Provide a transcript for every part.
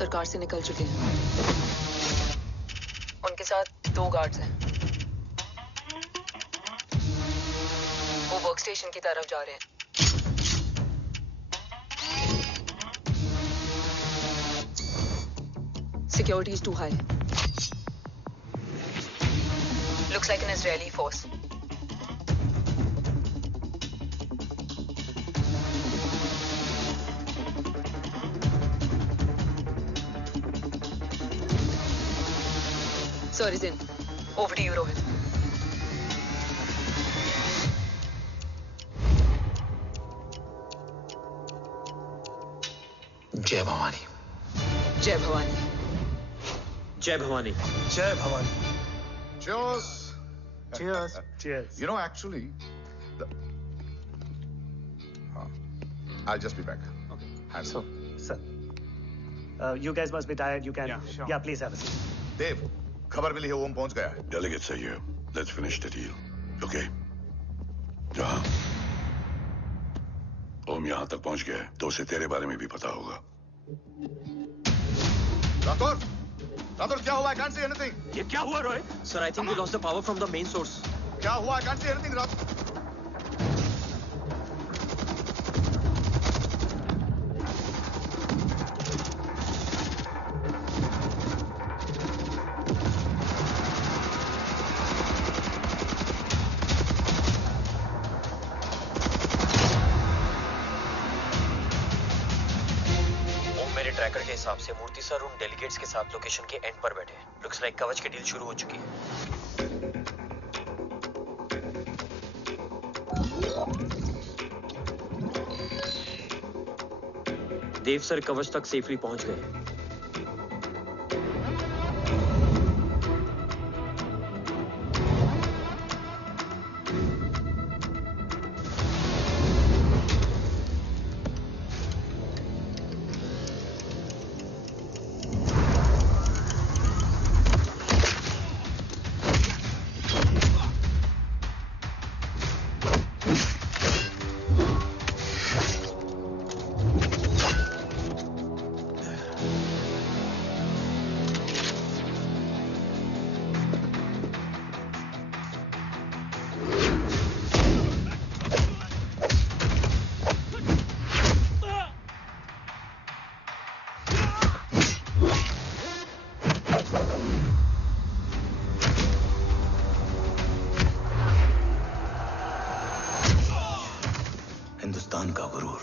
सरकार से निकल चुके हैं। उनके साथ 2 गार्ड्स हैं। वो वर्क स्टेशन की तरफ जा रहे हैं। Security is too high. Looks like an Israeli force. Sir is in. Over to you, Rohit. जय भवानी। जय भवानी। जय भवानी। जय Bhavani. Cheers. Cheers. Cheers. You know, actually, I'll just be back. Okay. Handle. Sir, you guys must be tired. You can. Yeah, sure. Yeah, please have a seat. Dave, खबर मिली है ओम पहुंच गया है। Delegates are here. Let's finish the deal. Okay? जहाँ ओम यहाँ तक पहुंच गया है, तो उसे तेरे बारे में भी पता होगा। राठौर, राठौर क्या हुआ? I can't see anything. ये क्या हुआ Rohit? Sir, I think we lost the power from the main source. क्या हुआ? I can't see anything, Rathore. Tracker के हिसाब से मूर्ति सर उन डेलीगेट्स के साथ लोकेशन के एंड पर बैठे हैं। लुक्स लाइक कवच की डील शुरू हो चुकी है। देव सर कवच तक सेफली पहुंच गए। हिंदुस्तान का गुरूर।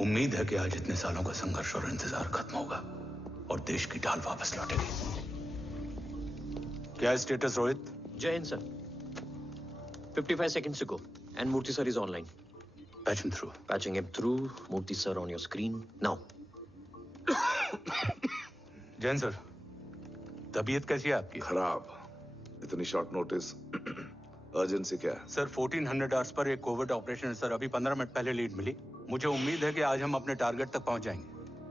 उम्मीद है कि आज इतने सालों का संघर्ष और इंतजार खत्म होगा और देश की ढाल वापस लौटेगी। क्या है स्टेटस रोहित? जय Hind sir. 55 seconds to go and Murthy sir is online. Patch him through. Patching him through. Murthy sir on your screen now. Jain sir, तबीयत कैसी है आपकी? खराब। इतनी शॉर्ट नोटिस। अर्जेंसी क्या है? सर 1400 आवर्स पर एक कोविड ऑपरेशन है सर। अभी 15 मिनट पहले लीड मिली। मुझे उम्मीद है कि आज हम अपने टारगेट तक पहुंच जाएंगे।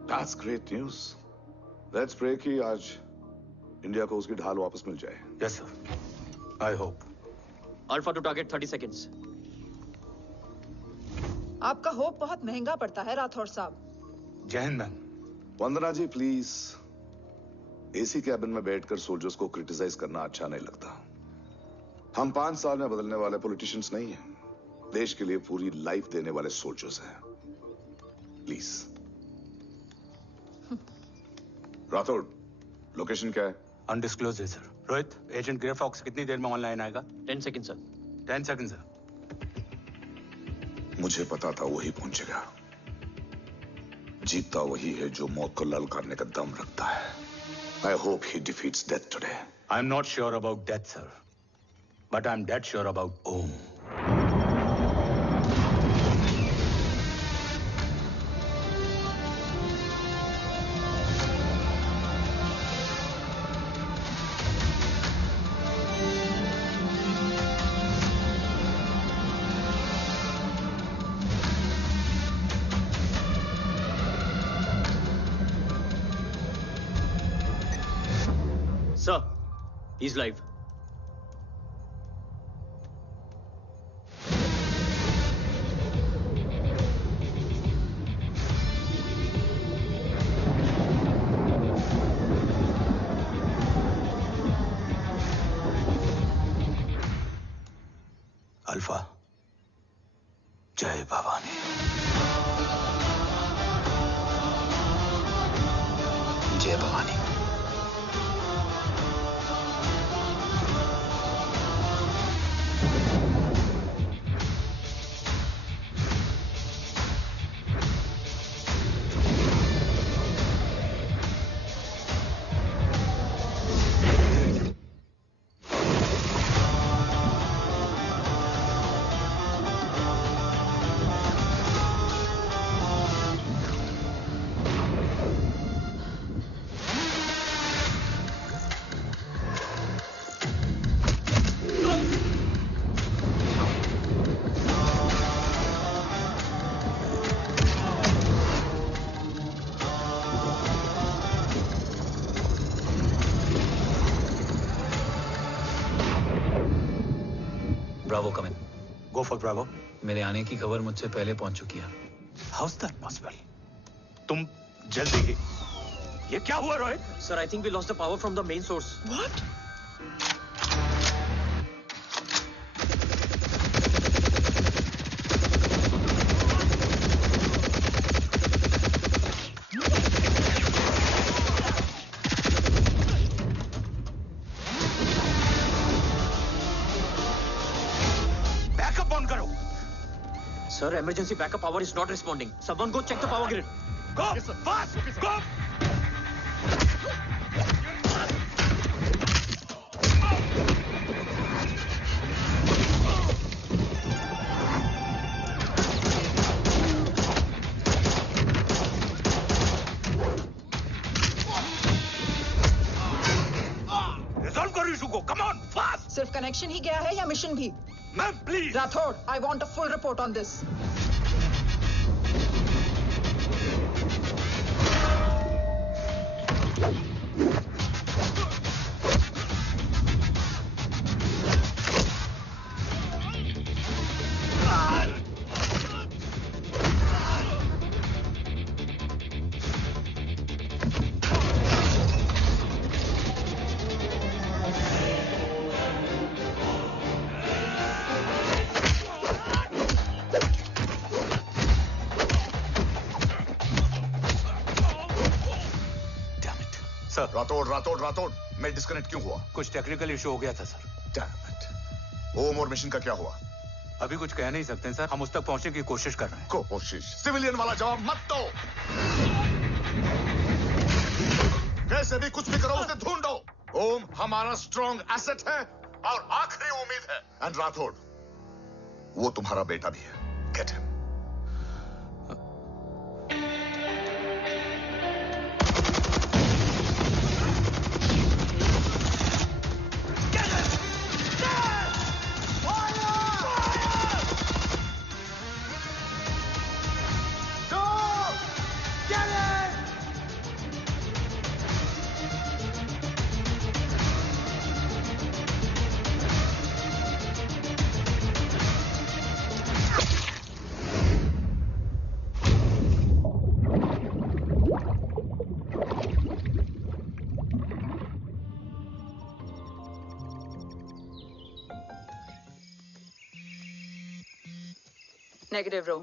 That's great news. Let's pray कि आज इंडिया को उसकी ढाल वापस मिल जाए। Yes sir. I hope. Alpha to target 30 seconds. आपका होप बहुत महंगा पड़ता है राठौर साहब। जय हिंद ma'am. Vandana ji please, AC cabin में बैठकर सोल्जर्स को क्रिटिसाइज करना अच्छा नहीं लगता। हम 5 साल में बदलने वाले पॉलिटिशियंस नहीं हैं, देश के लिए पूरी लाइफ देने वाले सोल्जर्स हैं। प्लीज। राठौड़, लोकेशन क्या है? अनडिस्क्लोज्ड है sir. Rohit, agent grey fox कितनी देर में ऑनलाइन आएगा? 10 seconds सर। 10 seconds sir. मुझे पता था वही पहुंचेगा। जीतता वही है जो मौत को ललकारने का दम रखता है। I hope he defeats death today. I'm not sure about death, sir. But I'm dead sure about Om. Sir, he's live. Bhavani. जय Bhavani. Bravo come in. Go for Bravo. मेरे आने की खबर मुझसे पहले पहुंच चुकी है। How is that possible? तुम जल्दी ही। ये क्या हुआ Rohit? Sir, I think we lost the power from the main source. What? Backup on करो। Sir, emergency backup power is not responding. Someone go check the power grid. Go! Fast! Go! Resolve करो issue को। Come on, fast! सिर्फ connection ही गया है या mission भी? Ma'am, please. Rathore, I want a full report on this. Sir, Rathore मैं disconnect क्यों हुआ? कुछ टेक्निकल इशू हो गया था सर। Damn it. ओम और मिशन का क्या हुआ? अभी कुछ कह नहीं सकते सर। हम उस तक पहुंचने की कोशिश कर रहे हैं। कोशिश? सिविलियन वाला जवाब मत दो। कैसे भी कुछ भी करो, उसे ढूंढो। ओम हमारा स्ट्रॉन्ग एसेट है और आखिरी उम्मीद है। एंड राठौड़, वो तुम्हारा बेटा भी है। Get him. Negative, Ro.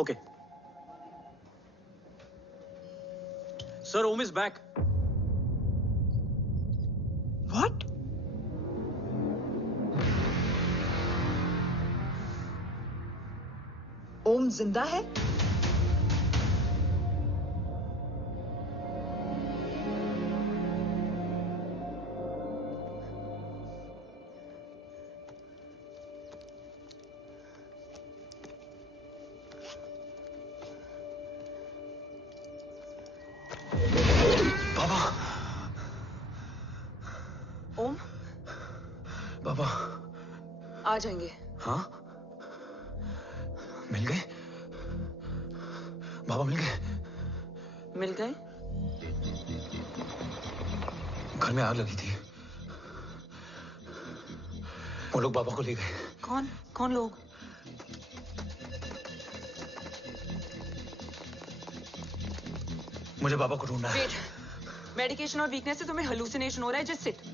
Okay. Sir, Om is back. What? ओम जिंदा है? ओम, बाबा आ जाएंगे। हाँ, मिल गए? बाबा मिल गए? मिल गए? घर में आग लगी थी, वो लोग बाबा को ले गए। कौन? कौन लोग? मुझे बाबा को ढूंढना है। वेट, मेडिकेशन और वीकनेस से तुम्हें हेलुसिनेशन हो रहा है। Just sit.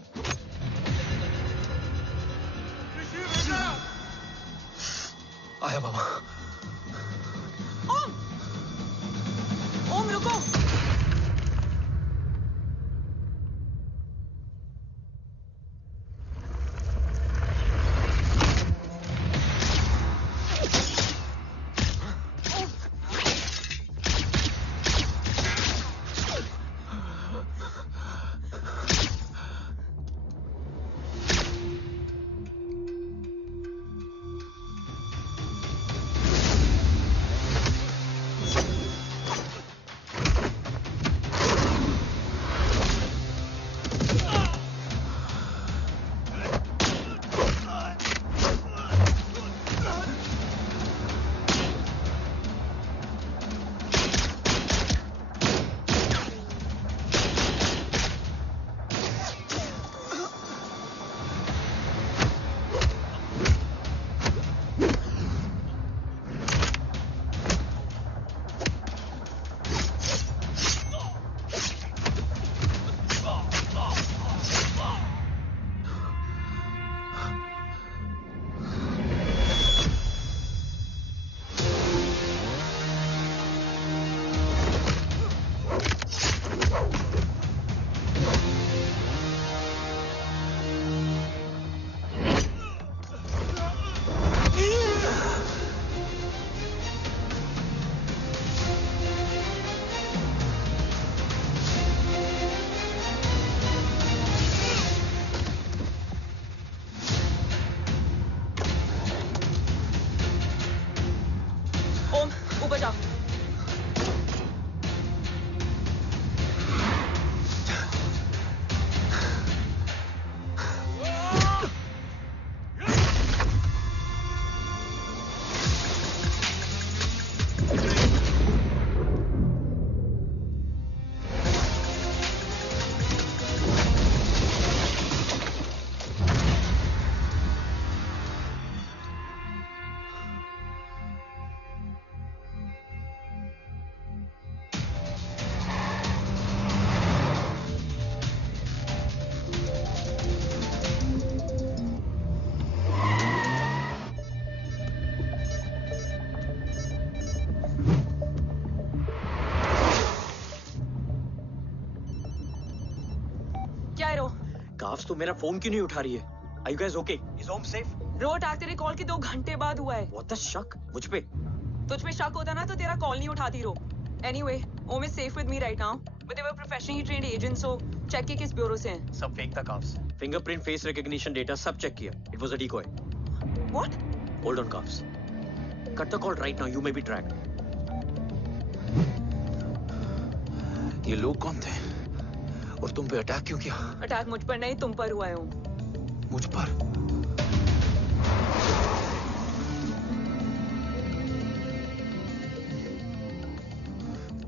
आया बाबा। ओम! ओम रुको! ऊपर जाओ। काफ्स तो मेरा फोन क्यों नहीं उठा रही है? Are you guys okay? Is Om safe? Road attack तेरे कॉल के 2 घंटे बाद हुआ है। What the शक? मुझ पे? तुझ पे शक होता ना तो तेरा कॉल नहीं उठाती रो। Anyway, Om is safe with me right now. But they were professionally trained agents, so check के किस ब्यूरो से हैं? सब फेक था carbs. Fingerprint, face recognition data सब चेक किया। It was a decoy. What? Hold on, carbs. Cut the call right now. You may be tracked. ये लोग कौन थे? और तुम पे अटैक क्यों किया? अटैक मुझ पर नहीं तुम पर हुआ है ओम। मुझ पर?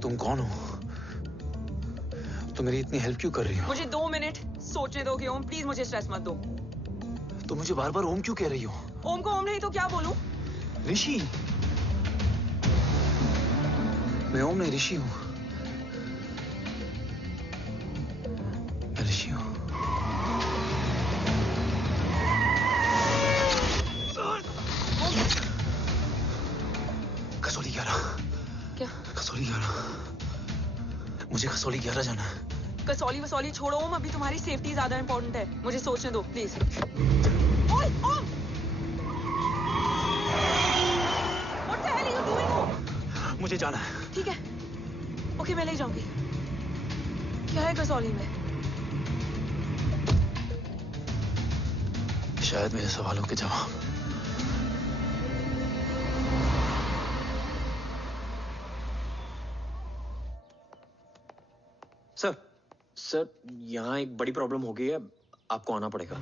तुम कौन हो? तुम मेरी इतनी हेल्प क्यों कर रही हो? मुझे 2 मिनट सोचने दोगे ओम? प्लीज मुझे स्ट्रेस मत दो। तुम मुझे बार बार ओम क्यों कह रही हो? ओम को ओम नहीं तो क्या बोलूं? ऋषि। मैं ओम नहीं, ऋषि हूं। ऋषि हूं। कसौली 11। कसौली 11। मुझे कसौली 11 जाना है। कसौली वसौली छोड़ो ओम, अभी तुम्हारी सेफ्टी ज्यादा इंपॉर्टेंट है। मुझे सोचने दो प्लीज। ओए ओम! What the hell are you doing, ओम? मुझे जाना है। ठीक है, ओके मैं ले जाऊंगी। क्या है कसौली में? शायद मेरे सवालों के जवाब। सर यहाँ एक बड़ी प्रॉब्लम हो गई है, आपको आना पड़ेगा।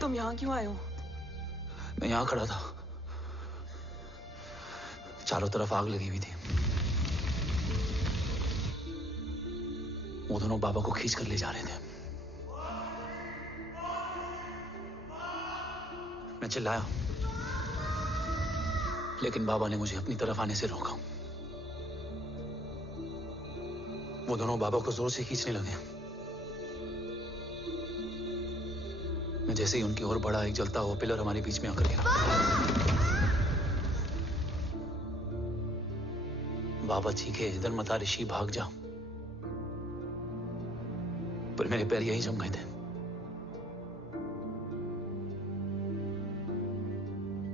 तुम यहाँ क्यों आए हो? मैं यहाँ खड़ा था, चारों तरफ आग लगी हुई थी। वो दोनों बाबा को खींच कर ले जा रहे थे। मैं चिल्लाया, लेकिन बाबा ने मुझे अपनी तरफ आने से रोका। वो दोनों बाबा को जोर से खींचने लगे। मैं जैसे ही उनकी ओर बढ़ा, एक जलता हुआ पिलर हमारे बीच में आकर गिरा। बाबा चीखे, इधर मत आ ऋषि, भाग जा। पर मेरे पैर यही जम गए थे।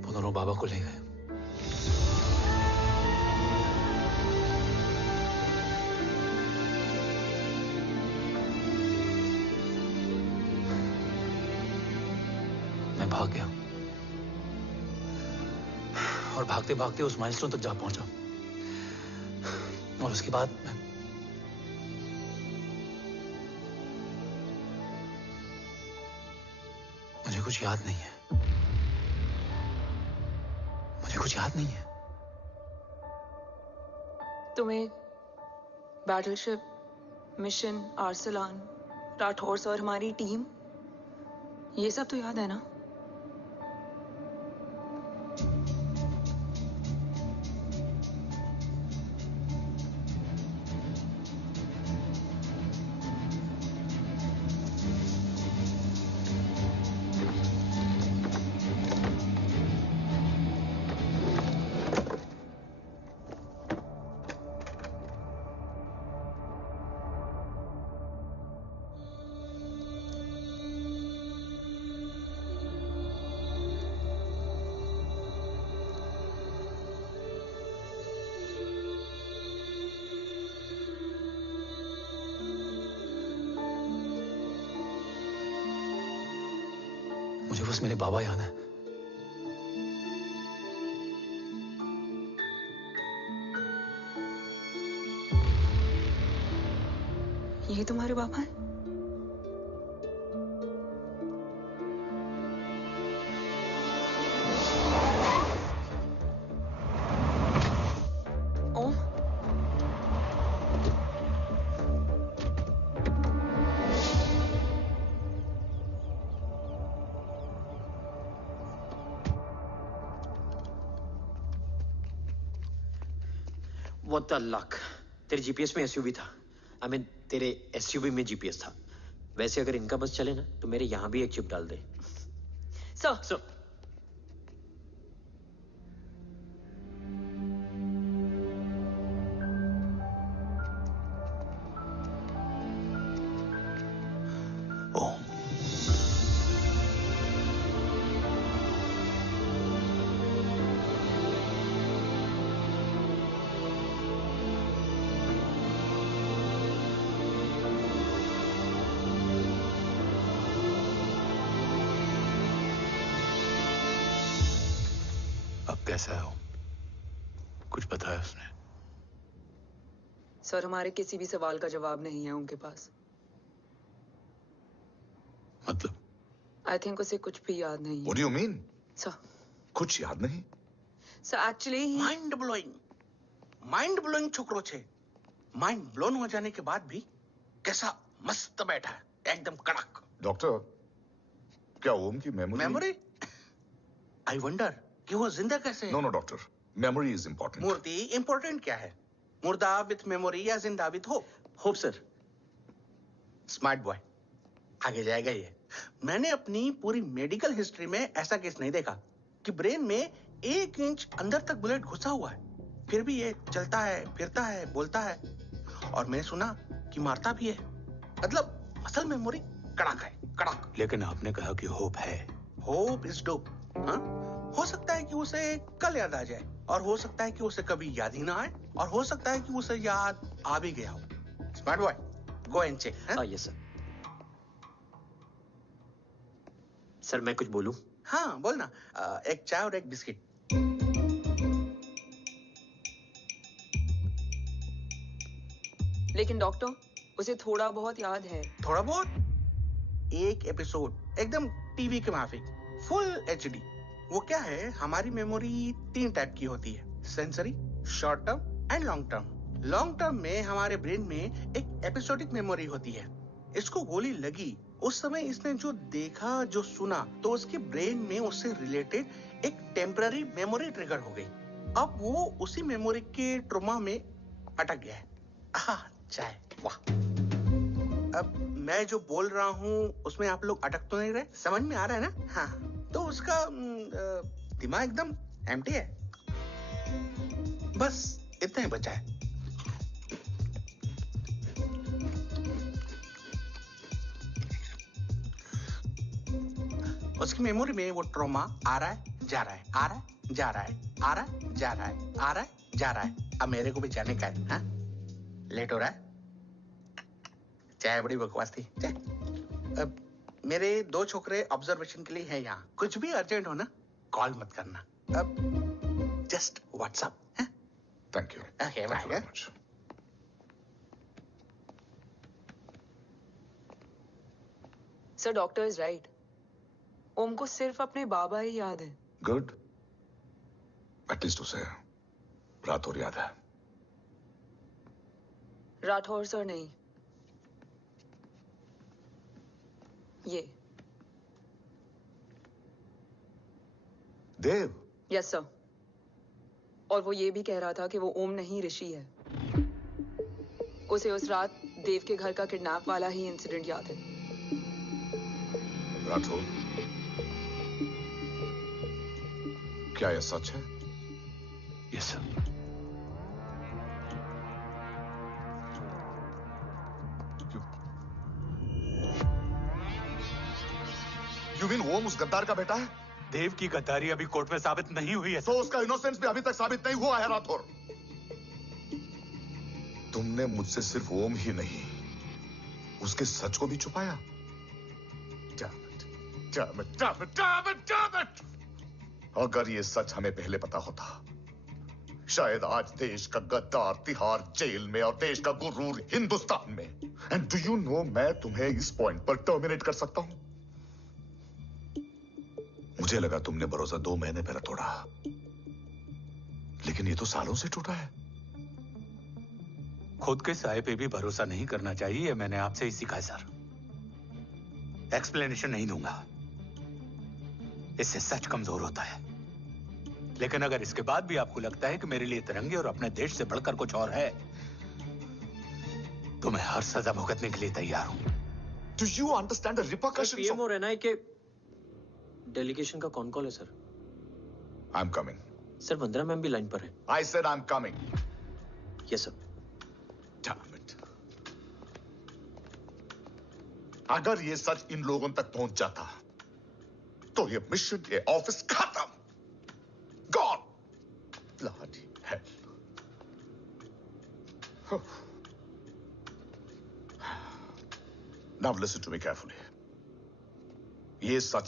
वो दोनों बाबा को ले गए। मैं भाग गया और भागते भागते उस माइलस्टोन तक जा पहुंचा। और उसके बाद मुझे कुछ याद नहीं है। मुझे कुछ याद नहीं है। तुम्हें बैटलशिप, मिशन, आर्सलान, राठौर और हमारी टीम, ये सब तो याद है ना? बस मेरे बाबा याद है। ये तुम्हारे पापा हैं? ओम? What the luck? तेरे जीपीएस में एसयूवी था। I mean, तेरे एसयूवी में जीपीएस था। वैसे अगर इनका बस चले ना तो मेरे यहां भी एक चिप डाल दे। सर, ओम, अब कैसा है ओम? कुछ बताया उसने? सर हमारे किसी भी सवाल का जवाब नहीं है उनके पास। मतलब? आई थिंक उसे कुछ भी याद नहीं What है। do you mean? सर, कुछ याद नहीं? सर एक्चुअली माइंड ब्लोइंग छोकरो छे। माइंड ब्लोन हो जाने के बाद भी कैसा मस्त बैठा है, एकदम कड़क। डॉक्टर, क्या ओम की मेमोरी? आई वंडर कि वो जिंदा कैसे है? No doctor, memory is important. मूर्ति इंपॉर्टेंट क्या है? मुर्दा विथ मेमोरी या जिंदा with hope? Hope sir. Smart boy, आगे जाएगा ये। मैंने अपनी पूरी मेडिकल हिस्ट्री में ऐसा केस नहीं देखा कि ब्रेन में 1 इंच अंदर तक बुलेट घुसा हुआ है, फिर भी ये चलता है, फिरता है, बोलता है, और मैंने सुना कि मारता भी है। मतलब असल मेमोरी कड़क है, कड़क। लेकिन आपने कहा कि होप है। Hope is dope. हाँ, हो सकता है कि उसे कल याद आ जाए, और हो सकता है कि उसे कभी याद ही ना आए, और हो सकता है कि उसे याद आ भी गया हो। Smart boy, go and check. Yes sir. Sir मैं कुछ बोलूं? हाँ बोल ना। एक चाय और एक बिस्किट। लेकिन डॉक्टर उसे थोड़ा बहुत याद है। थोड़ा बहुत? एक एपिसोड एकदम टीवी के माफिक, फुल एचडी। वो क्या है, हमारी मेमोरी 3 टाइप की होती है, sensory, short term and long term. Long term में हमारे ब्रेन में एक एपिसोडिक मेमोरी होती है। इसको गोली लगी, उस समय इसने जो देखा, जो सुना, तो उसके ब्रेन में उससे रिलेटेड एक टेम्पररी मेमोरी ट्रिगर हो गई। अब वो उसी मेमोरी के ट्रॉमा में अटक गया है। चाय, वाह। अब मैं जो बोल रहा हूँ उसमें आप लोग अटक तो नहीं रहे? समझ में आ रहा है ना? हाँ, तो उसका दिमाग एकदम एम्प्टी है। बस इतना ही बचा है। उसकी मेमोरी में वो ट्रॉमा आ रहा है, जा रहा है, आ रहा है, जा रहा है, आ रहा है, जा रहा है, आ रहा है, जा रहा है। अब मेरे को भी जाने का है। हाँ? लेट हो रहा है? चाय बड़ी बकवास थी। चाय। अब मेरे 2 छोकरे ऑब्जर्वेशन के लिए हैं यहाँ। कुछ भी अर्जेंट हो ना, कॉल मत करना। अब just WhatsApp. Thank you. Okay, bye. Sir doctor is right. Om को सिर्फ अपने बाबा ही याद है। गुड, एटलीस्ट उसे राठौर याद है। राठौर सर नहीं, ये देव। Yes sir. और वो ये भी कह रहा था कि वो ओम नहीं ऋषि है। उसे उस रात देव के घर का किडनैप वाला ही इंसिडेंट याद है। राठौर, क्या यह सच है? Yes sir. यू मीन ओम उस गद्दार का बेटा है? देव की गद्दारी अभी कोर्ट में साबित नहीं हुई है। तो उसका इनोसेंस भी अभी तक साबित नहीं हुआ है राठौर। तुमने मुझसे सिर्फ ओम ही नहीं, उसके सच को भी छुपाया। Damn it, damn it, damn it, damn it! अगर ये सच हमें पहले पता होता, शायद आज देश का गद्दार तिहाड़ जेल में और देश का गुरूर हिंदुस्तान में। एंड डू यू नो, मैं तुम्हें इस पॉइंट पर टर्मिनेट कर सकता हूं। मुझे लगा तुमने भरोसा 2 महीने पहले तोड़ा, लेकिन ये तो सालों से टूटा है। खुद के साये पे भी भरोसा नहीं करना चाहिए, मैंने आपसे ही सीखा है सर। एक्सप्लेनेशन नहीं दूंगा, इससे सच कमजोर होता है। लेकिन अगर इसके बाद भी आपको लगता है कि मेरे लिए तिरंगे और अपने देश से बढ़कर कुछ और है, तो मैं हर सजा भुगतने के लिए तैयार हूं। Do you understand the repercussions? PM और एनआई के डेलीगेशन का कौन कॉल है sir? I'm coming. Sir Vandana ma'am भी लाइन पर है। I said I'm coming. Yes sir. Damn it. अगर ये सच इन लोगों तक पहुंच जाता, तो ये मिशन, ये ऑफिस खत्म। Gone. Bloody hell. Now listen to me carefully. ये सच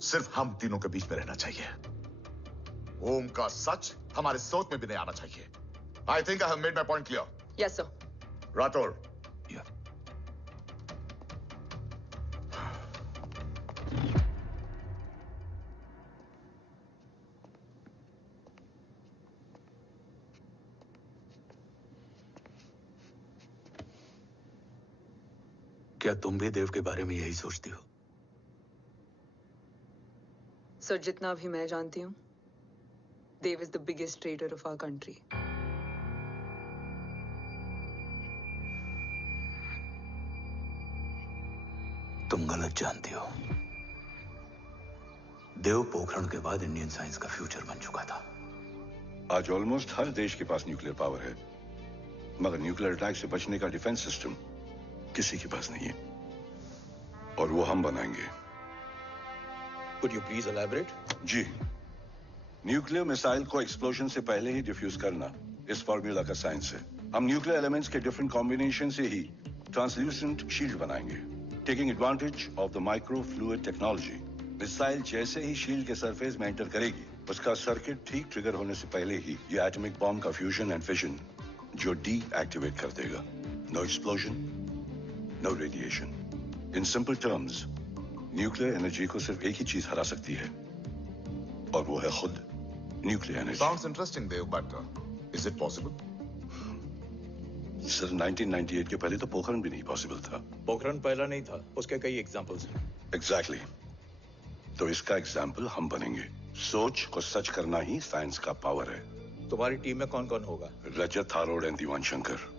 सिर्फ हम तीनों के बीच में रहना चाहिए। ओम का सच हमारे सोच में भी नहीं आना चाहिए। I think I have made my point clear. Yes, sir. Rathore. Yeah. क्या तुम भी देव के बारे में यही सोचती हो? सर, जितना भी मैं जानती हूँ, Dev is the biggest trader of our country. तुम गलत जानती हो। देव पोखरण के बाद इंडियन साइंस का फ्यूचर बन चुका था। आज ऑलमोस्ट हर देश के पास न्यूक्लियर पावर है, मगर न्यूक्लियर अटैक से बचने का डिफेंस सिस्टम किसी के पास नहीं है, और वो हम बनाएंगे। Could you please elaborate? जी, न्यूक्लियर मिसाइल को एक्सप्लोजन से पहले ही डिफ्यूज करना इस फॉर्मूला का साइंस है। हम न्यूक्लियर एलिमेंट्स के डिफरेंट कॉम्बिनेशन से ही ट्रांसल्यूसेंट शील्ड बनाएंगे, taking advantage of the micro fluid technology. Missile जैसे ही शील्ड के सरफेस में एंटर करेगी, उसका सर्किट ठीक ट्रिगर होने से पहले ही ये एटॉमिक बॉम्ब का फ्यूजन एंड फिशन जो डीएक्टिवेट कर देगा। No explosion, no radiation. In simple terms, nuclear energy को सिर्फ एक ही चीज हरा सकती है, और वो है खुद nuclear energy. Sounds interesting, Dev, but is it possible? Sir, 1998 के पहले तो पोखरण भी नहीं पॉसिबल था। पोखरण पहला नहीं था, उसके कई एग्जांपल्स हैं। Exactly. तो इसका एग्जाम्पल हम बनेंगे। सोच को सच करना ही साइंस का पावर है। तुम्हारी टीम में कौन कौन होगा? Rajat Tharod and Dewan Shankar.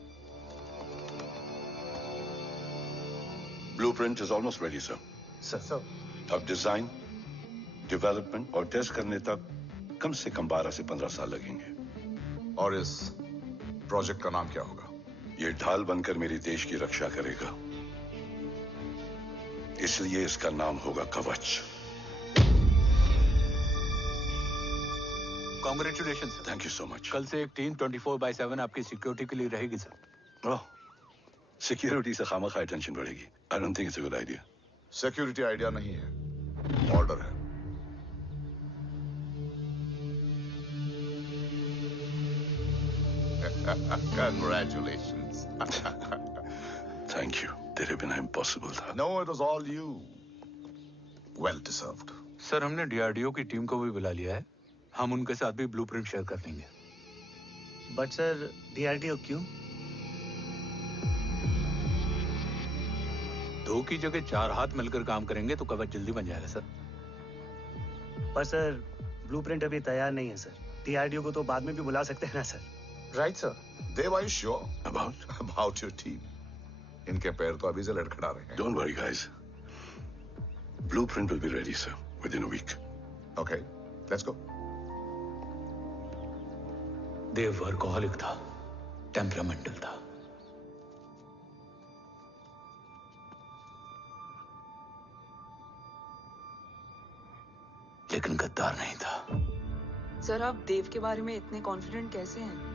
Blueprint is almost ready, sir. Sir. अब डिजाइन, डेवलपमेंट और टेस्ट करने तक कम से कम 12 से 15 साल लगेंगे। और इस प्रोजेक्ट का नाम क्या होगा? ये ढाल बनकर मेरे देश की रक्षा करेगा, इसलिए इसका नाम होगा कवच। Congratulation sir. Thank you so much. कल से एक टीम 24/7 आपकी सिक्योरिटी के लिए रहेगी सर। ओह, सिक्योरिटी से खामखा टेंशन बढ़ेगी। I don't think it's a good idea. Security idea नहीं है, ऑर्डर है। Congratulations. Thank you. तेरे बिना इम्पॉसिबल था। No, it was all you. Well deserved. Sir, हमने डीआरडीओ की टीम को भी बुला लिया है। हम उनके साथ भी ब्लूप्रिंट शेयर कर देंगे। बट सर, डीआरडीओ क्यों? 2 की जगह 4 हाथ मिलकर काम करेंगे तो कवच जल्दी बन जाएगा सर। पर सर, ब्लूप्रिंट अभी तैयार नहीं है सर। डीआरडीओ को तो बाद में भी बुला सकते हैं ना sir. Right sir. Dev, are you sure about your team? इनके पैर तो अभी से लड़खड़ा रहे हैं। Don't worry, guys. Blueprint will be ready, sir, within a week. Okay, let's go. Dev workaholic था, टेम्परामेंटल था। लेकिन गद्दार नहीं था। सर, आप देव के बारे में इतने कॉन्फिडेंट कैसे हैं?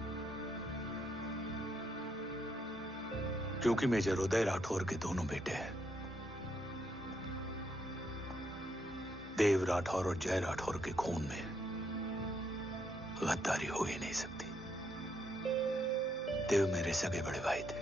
क्योंकि मेजर उदय राठौर के दोनों बेटे हैं। देव राठौर और जय राठौर के खून में गद्दारी हो ही नहीं सकती। देव मेरे सगे बड़े भाई थे।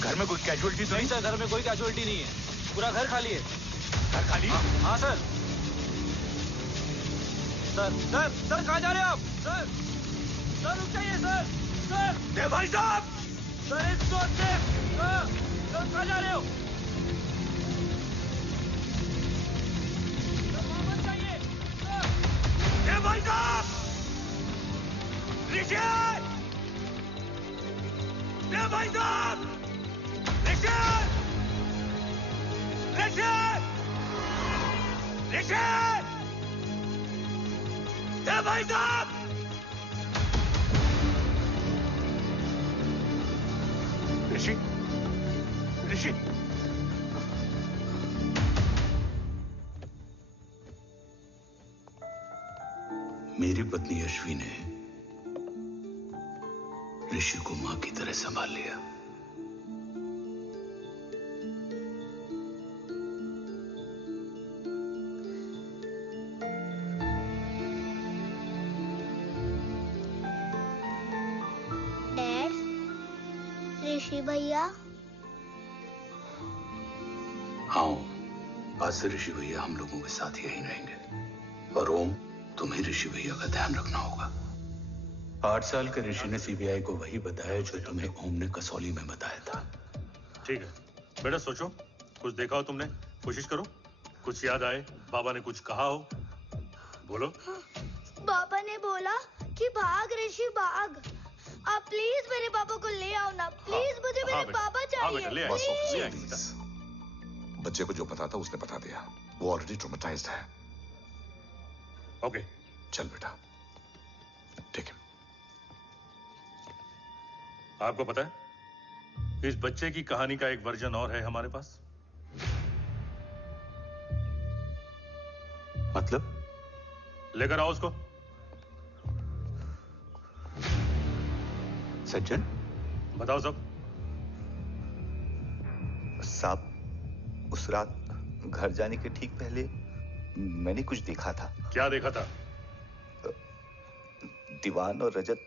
घर में कोई कैजुअलिटी तो नहीं? सर, घर में कोई कैजुअलिटी नहीं है, पूरा घर खाली है। घर खाली? हाँ सर। सर सर सर कहाँ जा रहे हैं आप? सर सर रुक जाइए सर। सर देव भाई साहब! सर इसको सर कहाँ जा रहे हो? सर वापस जाइए सर। देव भाई साहब! ऋषि! देव भाई साहब! ऋषि! ऋषि! ऋषि! देव भाई साहब! ऋषि! ऋषि! मेरी पत्नी यशवी ने ऋषि को मां की तरह संभाल लिया। डैड, ऋषि भैया। हाँ, आज से ऋषि भैया हम लोगों के साथ यहीं रहेंगे। और ओम, तुम्हें ऋषि भैया का ध्यान रखना होगा। 8 साल के ऋषि ने सीबीआई को वही बताया जो तुम्हें ओम ने कसौली में बताया था। ठीक है बेटा, सोचो, कुछ देखा हो तुमने, कोशिश करो, कुछ याद आए, बाबा ने कुछ कहा हो, बोलो। पापा ने बोला कि भाग ऋषि भाग। आप प्लीज मेरे पापा को ले आओ ना, प्लीज। मुझे मेरे पापा चाहिए। प्लीज। बच्चे को जो पता था उसने बता दिया। वो ऑलरेडी ट्रॉमेटाइज्ड है। ओके, चल बेटा, ठीक है। आपको पता है, इस बच्चे की कहानी का एक वर्जन और है हमारे पास। मतलब? लेकर आओ उसको। सज्जन, बताओ सब। साहब, उस रात घर जाने के ठीक पहले मैंने कुछ देखा था। क्या देखा था? दीवान और रजत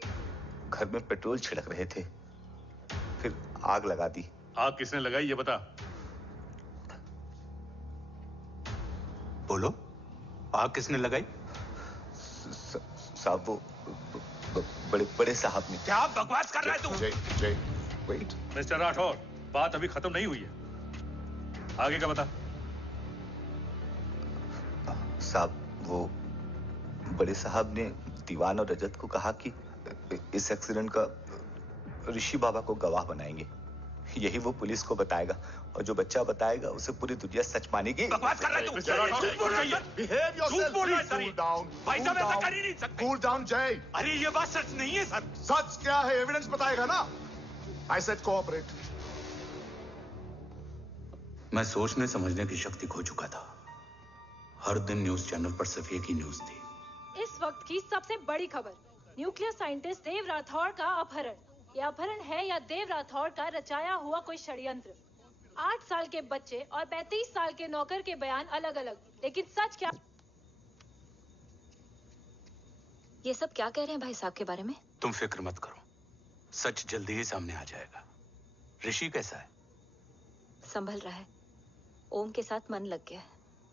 घर में पेट्रोल छिड़क रहे थे, फिर आग लगा दी। आग किसने लगाई ये बता। बोलो, आग किसने लगाई? साहब, वो बड़े बड़े साहब ने। क्या बकवास कर रहा है तू? जय, वेट। मिस्टर राठौर, बात अभी खत्म नहीं हुई है, आगे का बता। साहब, वो बड़े साहब ने दीवान और रजत को कहा कि इस एक्सीडेंट का ऋषि बाबा को गवाह बनाएंगे। यही वो पुलिस को बताएगा, और जो बच्चा बताएगा उसे पूरी दुनिया सच मानेगी। बकवास कर रहा है तू? झूठ बोल रहा है। झूठ बोल रहा है सर। भाई साहब ऐसा कर ही नहीं सकते। कूल डाउन जय। अरे ये बात सच नहीं है सर। सच क्या है? एविडेंस बताएगा ना। I said cooperate. मैं सोचने समझने की शक्ति खो चुका था। हर दिन न्यूज चैनल पर सिर्फ एक ही न्यूज थी। इस वक्त की सबसे बड़ी खबर, न्यूक्लियर साइंटिस्ट देव राठौर का अपहरण। यह अपहरण है या देव राठौर का रचाया हुआ कोई षड्यंत्र। 8 साल के बच्चे और 35 साल के नौकर के बयान अलग अलग, लेकिन सच क्या? ये सब क्या कह रहे हैं भाई साहब के बारे में? तुम फिक्र मत करो, सच जल्दी ही सामने आ जाएगा। ऋषि कैसा है? संभल रहा है, ओम के साथ मन लग गया है।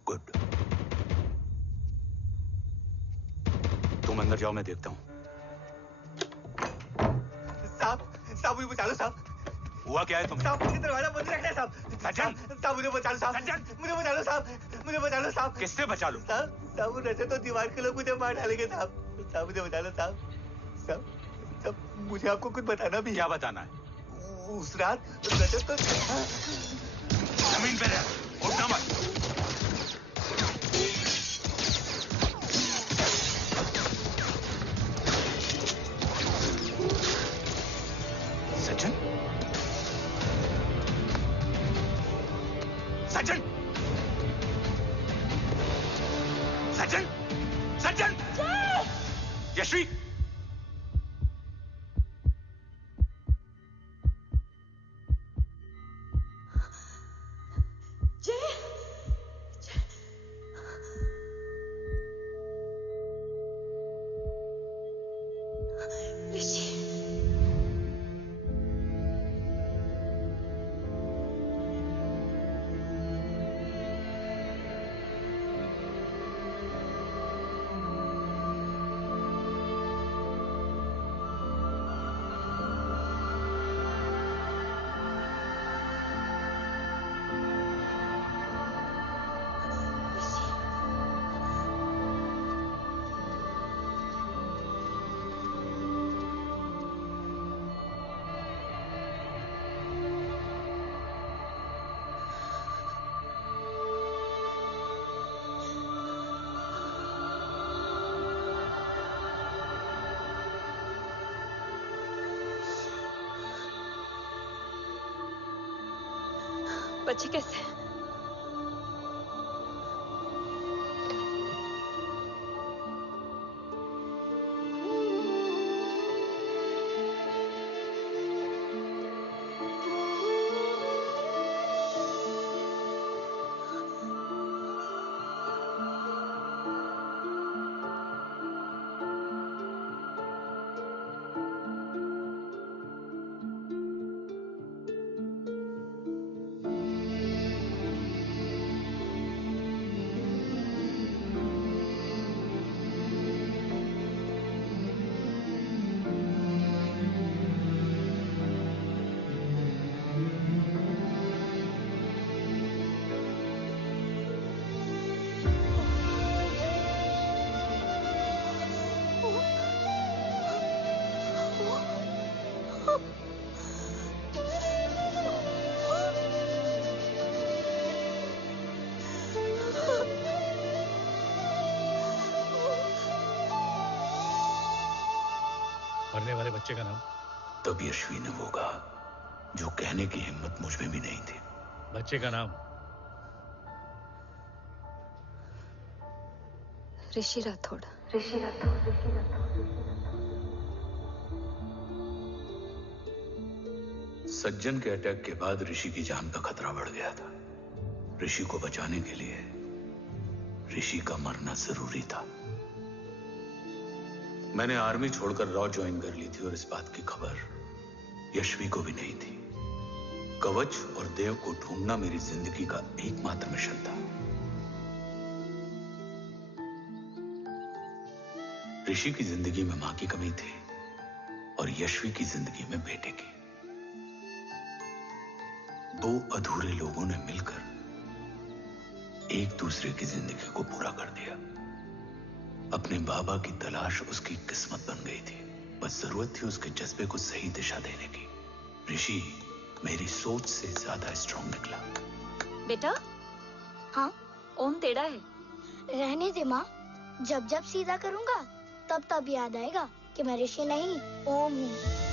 गुड। तुम अंदर जाओ, मैं देखता हूँ। साहब मुझे बचा लो साहब। हुआ क्या है तुम्हें? साहब मुझे दरवाजा बंद रखना है साहब। सज्जन, साहब मुझे बचा लो साहब। सज्जन मुझे बचा लो साहब। मुझे बचा लो साहब। किससे बचा लो? साहब रजत तो दीवार के लोग मुझे मार डालेंगे साहब। साहब मुझे बचा लो साहब। साहब मुझे आपको कुछ बताना भी। क्या बताना है? उस रात रजत तो जमीन पे रह, उठना मत। सज्जन, सज्जन, बच्चे कैसे हैं? मरने वाले बच्चे का नाम? तब यशवी ने वो कहा जो कहने की हिम्मत मुझ में भी नहीं थी। बच्चे का नाम? ऋषि राठौड़। सज्जन के अटैक के बाद ऋषि की जान का खतरा बढ़ गया था। ऋषि को बचाने के लिए ऋषि का मरना जरूरी था। मैंने आर्मी छोड़कर रॉ ज्वाइन कर ली थी और इस बात की खबर यशवी को भी नहीं थी। कवच और देव को ढूंढना मेरी जिंदगी का एकमात्र मिशन था। ऋषि की जिंदगी में मां की कमी थी और यशवी की जिंदगी में बेटे की। दो अधूरे लोगों ने मिलकर एक दूसरे की जिंदगी को पूरा कर दिया। अपने बाबा की तलाश उसकी किस्मत बन गई थी। बस जरूरत थी उसके जज्बे को सही दिशा देने की। ऋषि मेरी सोच से ज्यादा स्ट्रांग निकला। बेटा? हाँ? ओम टेढ़ा है। रहने दे माँ, जब जब सीधा करूंगा तब तब याद आएगा कि मैं ऋषि नहीं ओम हूँ।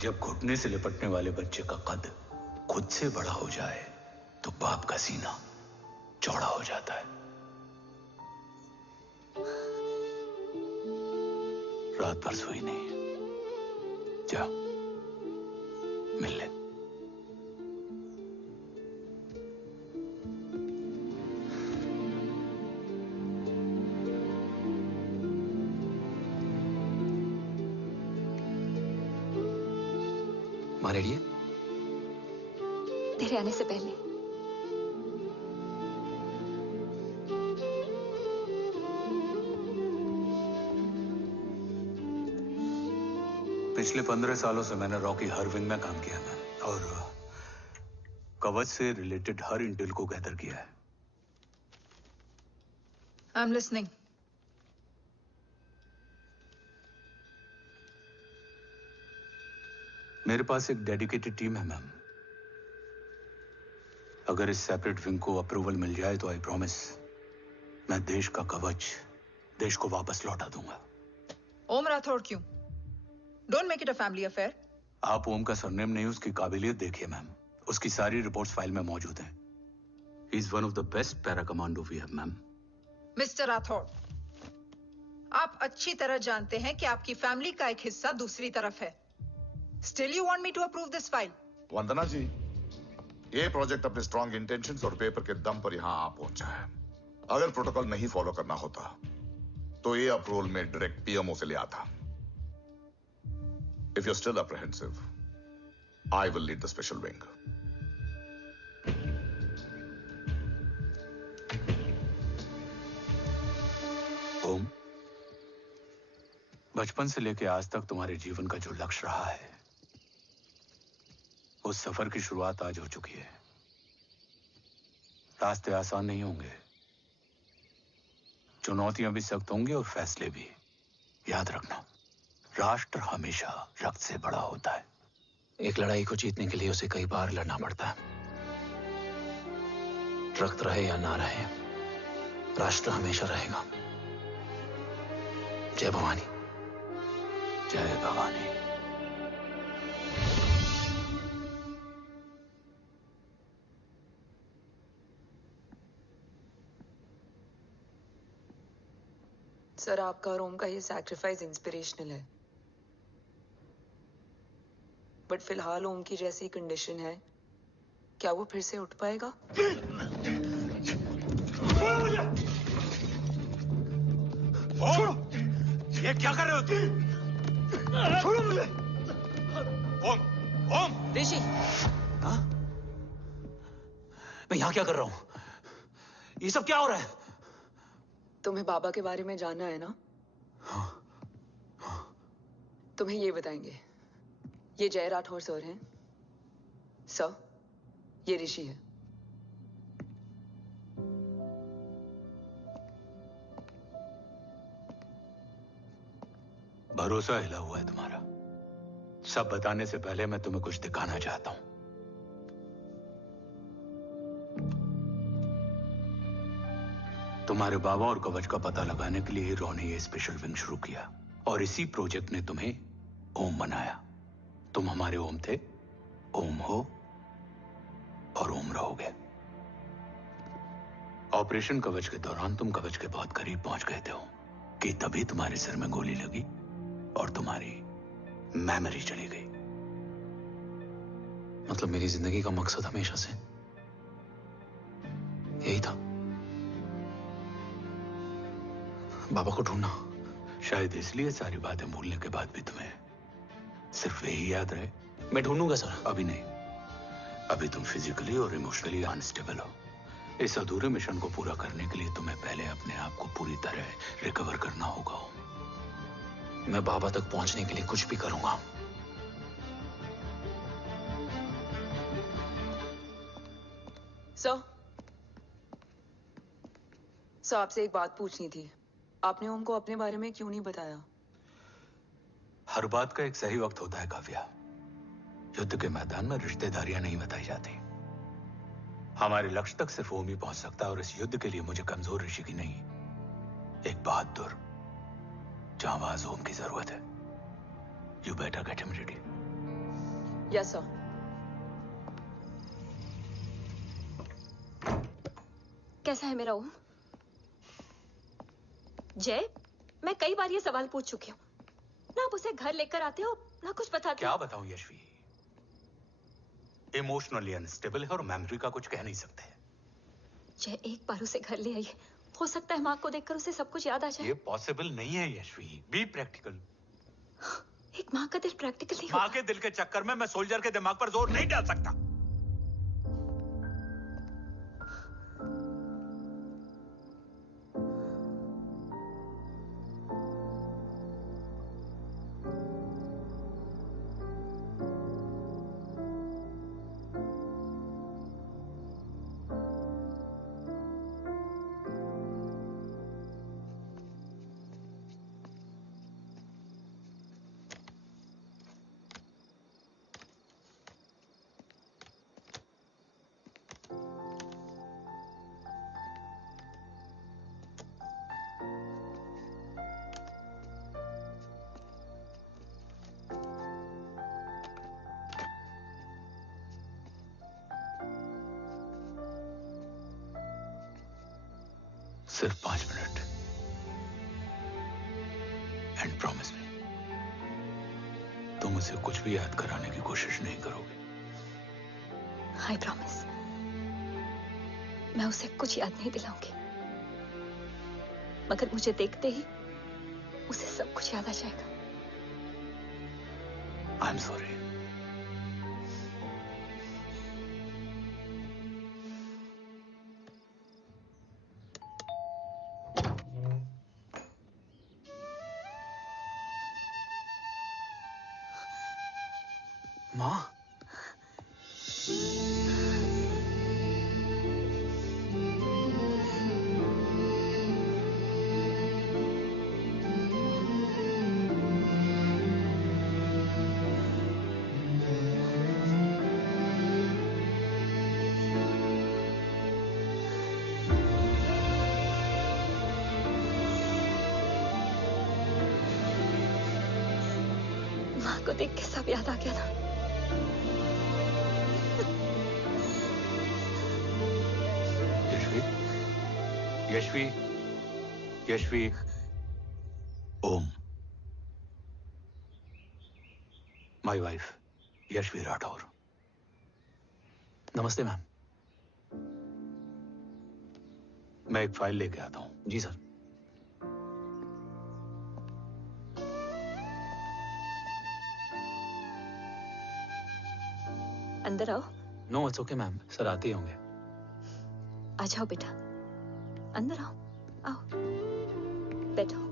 जब घुटने से लिपटने वाले बच्चे का कद खुद से बड़ा हो जाए तो बाप का सीना चौड़ा हो जाता है। रात भर सोई नहीं। जा मिल ले। माँ रेडी है? तेरे आने से पहले। पिछले 15 सालों से मैंने रॉकी हर विंग में काम किया है और कवच से रिलेटेड हर इंटेल को गैदर किया है। I am listening. मेरे पास एक डेडिकेटेड टीम है मैम। अगर इस सेपरेट विंग को अप्रूवल मिल जाए तो आई प्रॉमिस मैं देश का कवच देश को वापस लौटा दूंगा। ओम राठौड़ क्यों? Don't make it a family affair. आप ओम का सरनेम नहीं उसकी काबिलियत देखिए मैम। उसकी सारी रिपोर्ट्स फाइल में मौजूद हैं। He is one of the best para commando we have ma'am. Mister Rathod, आप अच्छी तरह जानते हैं कि आपकी फैमिली का एक हिस्सा दूसरी तरफ है। Still you want me to approve this file? वंदना जी, ये प्रोजेक्ट अपने स्ट्रॉन्ग इंटेंशंस और पेपर के दम पर यहां आ पहुंचा है। अगर प्रोटोकॉल नहीं फॉलो करना होता तो ये अप्रूवल में डायरेक्ट पीएमओ से ले आता। If you're still apprehensive, I will lead the special wing. ओम, बचपन से लेकर आज तक तुम्हारे जीवन का जो लक्ष्य रहा है उस सफर की शुरुआत आज हो चुकी है। रास्ते आसान नहीं होंगे, चुनौतियां भी सख्त होंगी और फैसले भी। याद रखना, राष्ट्र हमेशा रक्त से बड़ा होता है। एक लड़ाई को जीतने के लिए उसे कई बार लड़ना पड़ता है। रक्त रहे या ना रहे, राष्ट्र हमेशा रहेगा। जय भवानी। जय भवानी। सर, आपका और ओम का ये सैक्रिफाइस इंस्पिरेशनल है, बट फिलहाल ओम की जैसी कंडीशन है, क्या वो फिर से उठ पाएगा? छोड़ो! ये क्या कर रहे हो तुम? छोड़ो मुझे! ओम! ओम! ऋषि! हाँ? मैं यहाँ क्या कर रहा हूँ? ये सब क्या हो रहा है? तुम्हें बाबा के बारे में जानना है ना? तुम्हें ये बताएंगे। ये जय राठौर सर हैं। सर, ये ऋषि है। भरोसा हिला हुआ है तुम्हारा। सब बताने से पहले मैं तुम्हें कुछ दिखाना चाहता हूं। तुम्हारे बाबा और कवच का पता लगाने के लिए हीरो ने ये स्पेशल विंग शुरू किया और इसी प्रोजेक्ट ने तुम्हें ओम बनाया। तुम हमारे ओम थे, ओम हो और ओम रहोगे। ऑपरेशन कवच के दौरान तुम कवच के बहुत करीब पहुंच गए थे कि तभी तुम्हारे सिर में गोली लगी और तुम्हारी मेमोरी चली गई। मतलब मेरी जिंदगी का मकसद हमेशा से यही था, बाबा को ढूंढना। शायद इसलिए सारी बातें भूलने के बाद भी तुम्हें सिर्फ यही याद रहे। मैं ढूंढूंगा सर। अभी नहीं, अभी तुम फिजिकली और इमोशनली अनस्टेबल हो। इस अधूरे मिशन को पूरा करने के लिए तुम्हें पहले अपने आप को पूरी तरह रिकवर करना होगा। मैं बाबा तक पहुंचने के लिए कुछ भी करूंगा। सर, आपसे एक बात पूछनी थी। आपने ओम को अपने बारे में क्यों नहीं बताया? हर बात का एक सही वक्त होता है काव्या। युद्ध के मैदान में रिश्तेदारियां नहीं बताई जाती। हमारे लक्ष्य तक सिर्फ ओम ही पहुंच सकता है और इस युद्ध के लिए मुझे कमजोर ऋषि की नहीं, एक बहादुर जांबाज ओम की जरूरत है। You better get him ready. Yes sir. कैसा है मेरा ओम? जय, मैं कई बार ये सवाल पूछ चुकी हूँ ना। आप उसे घर लेकर आते हो ना कुछ बताते। क्या बताऊं यशवी, इमोशनली अनस्टेबल है और मेमोरी का कुछ कह नहीं सकते। जय, एक बार उसे घर ले आइए। हो सकता है माँ को देखकर उसे सब कुछ याद आ जाए। ये पॉसिबल नहीं है यशवी। Be practical. एक माँ का दिल प्रैक्टिकल नहीं माँ के दिल के चक्कर में मैं सोल्जर के दिमाग पर जोर नहीं डाल सकता। सिर्फ 5 मिनट। एंड प्रॉमिस मी, तुम उसे कुछ भी याद कराने की कोशिश नहीं करोगे। आई प्रॉमिस, मैं उसे कुछ याद नहीं दिलाऊंगी, मगर मुझे देखते ही उसे सब कुछ याद आ जाएगा। I am sorry. माँ, माँ को देख के सब याद आ गया ना। Yashvi, Yashvi, Yashvi, Om, my wife Yashvi Rathore. नमस्ते मैम। मैं एक फाइल लेके आता हूं। जी सर। अंदर आओ। No it's okay ma'am, sir आते ही होंगे। आ जाओ बेटा, अंदर आओ। आओ, बैठो।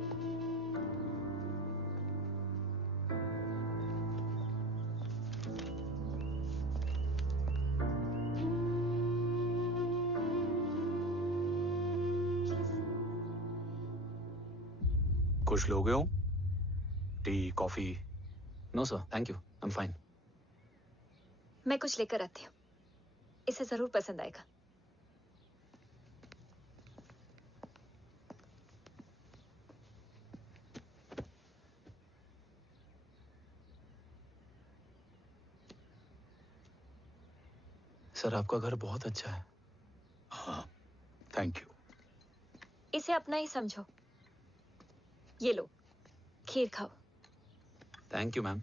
कुछ लोगे हो? Tea, coffee? No sir, thank you, I am fine. मैं कुछ लेकर आती हूँ, इसे जरूर पसंद आएगा। सर आपका घर बहुत अच्छा है। हाँ, थैंक यू। इसे अपना ही समझो। ये लो, खीर खाओ। Thank you ma'am.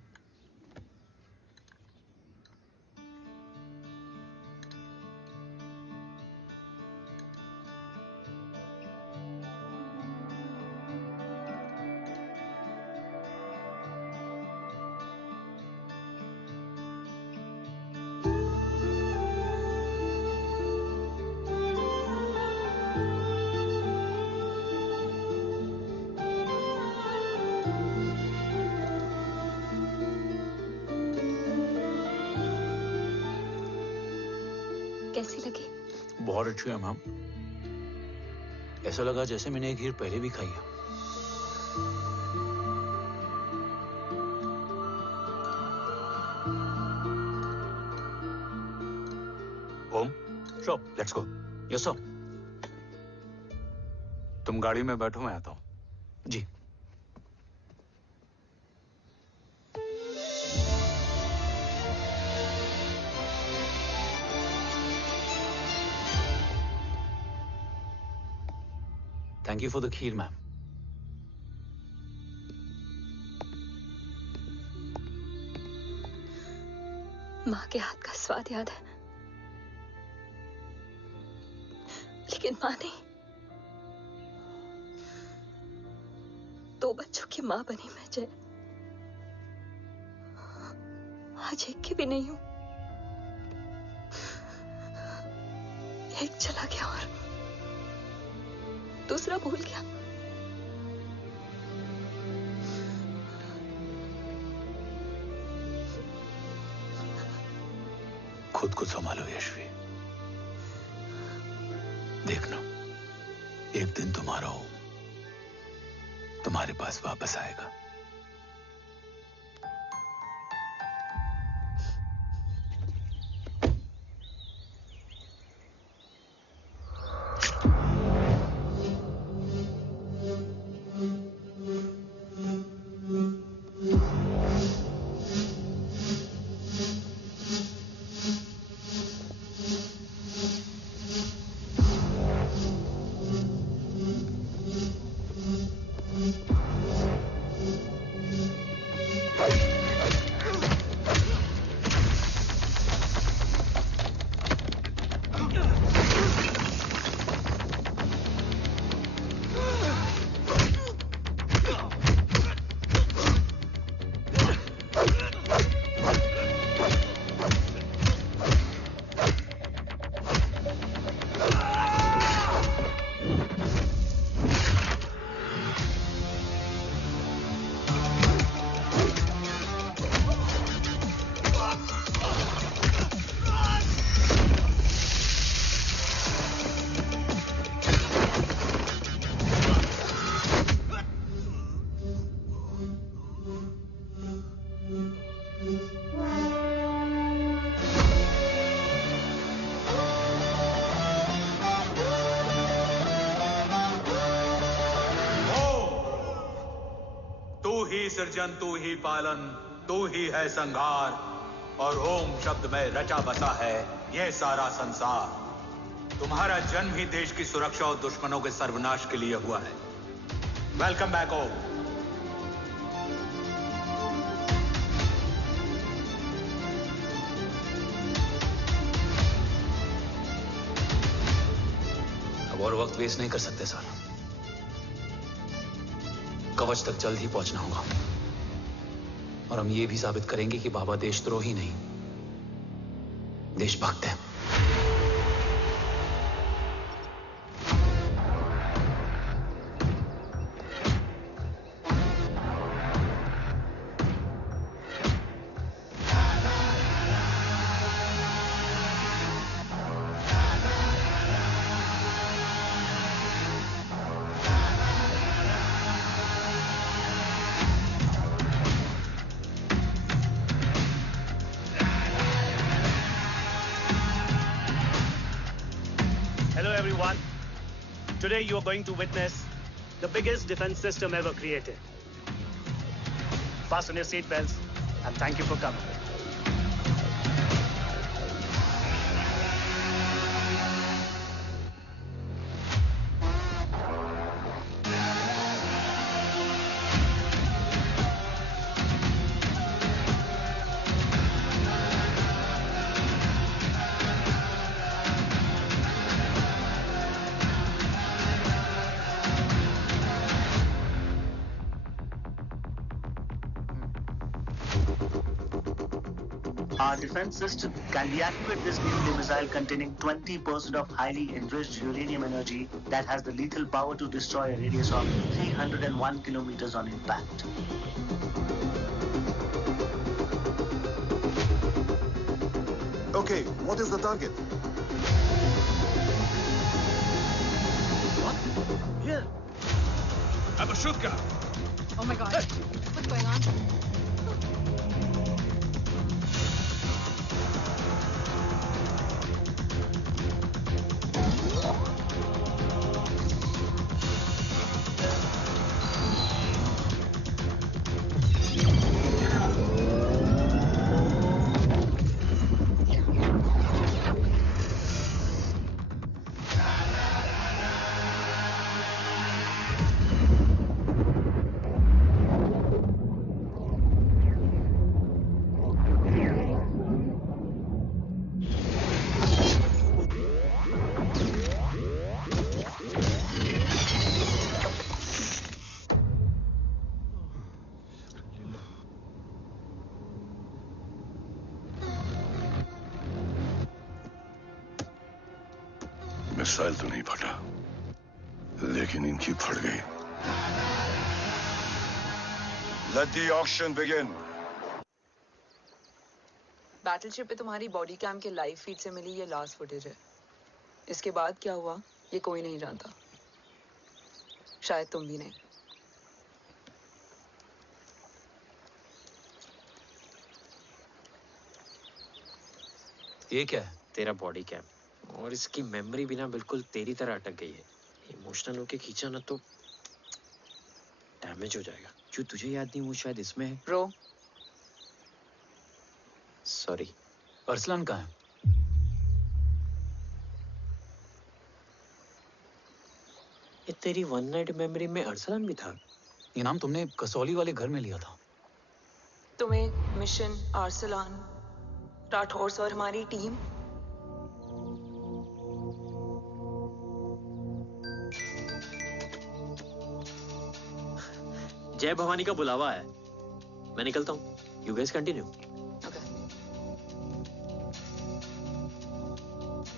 कैसी लगी? बहुत अच्छी है मैम। ऐसा लगा जैसे मैंने एक खीर पहले भी खाई है। Om, sure, let's go. Yes sir. तुम गाड़ी में बैठो, मैं आता हूं। जी। Thank you for the kheer, ma'am. माँ के हाथ का स्वाद याद है, लेकिन माँ नहीं। 2 बच्चों की माँ बनी मैं जय। आज एक की भी नहीं हूं। एक चला गया और दूसरा भूल गया। खुद को संभालो यशवी। देखना, एक दिन तुम्हारा ओम तुम्हारे पास वापस आएगा। तू ही सृजन, तू ही पालन, तू ही है संहार, और ओम शब्द में रचा बसा है ये सारा संसार। तुम्हारा जन्म ही देश की सुरक्षा और दुश्मनों के सर्वनाश के लिए हुआ है। वेलकम बैक ओम। अब और वक्त वेस्ट नहीं कर सकते सर। कवच तक जल्द ही पहुंचना होगा और हम ये भी साबित करेंगे कि बाबा देशद्रोही नहीं, देशभक्त है। Today you are going to witness the biggest defense system ever created. Fasten your seatbelts and thank you for coming. Our defense system can deactivate this nuclear missile containing 20% of highly enriched uranium energy that has the lethal power to destroy a radius of 301 kilometers on impact. Okay, what is the target? What? Here. Abashuka. Oh my God. What's going on? Missile तो नहीं फटा, लेकिन इनकी फट गई। Let the auction begin. Battleship पे तुम्हारी body cam के लाइव फीड से मिली ये लास्ट फुटेज है। इसके बाद क्या हुआ ये कोई नहीं जानता, शायद तुम भी नहीं। ये क्या है? तेरा बॉडी कैम, और इसकी मेमोरी भी ना बिल्कुल तेरी तरह अटक गई है। इमोशनल होके खींचा ना तो डैमेज हो जाएगा। जो तुझे याद नहीं वो शायद इसमें है। Bro sorry. अरसलान कहाँ है? ये तेरी वन नाइट मेमोरी में अरसलान भी था? ये नाम तुमने कसौली वाले घर में लिया था। तुम्हें मिशन, अरसलान, राठौर और हमारी टीम। जय भवानी का बुलावा है, मैं निकलता हूँ। You guys continue.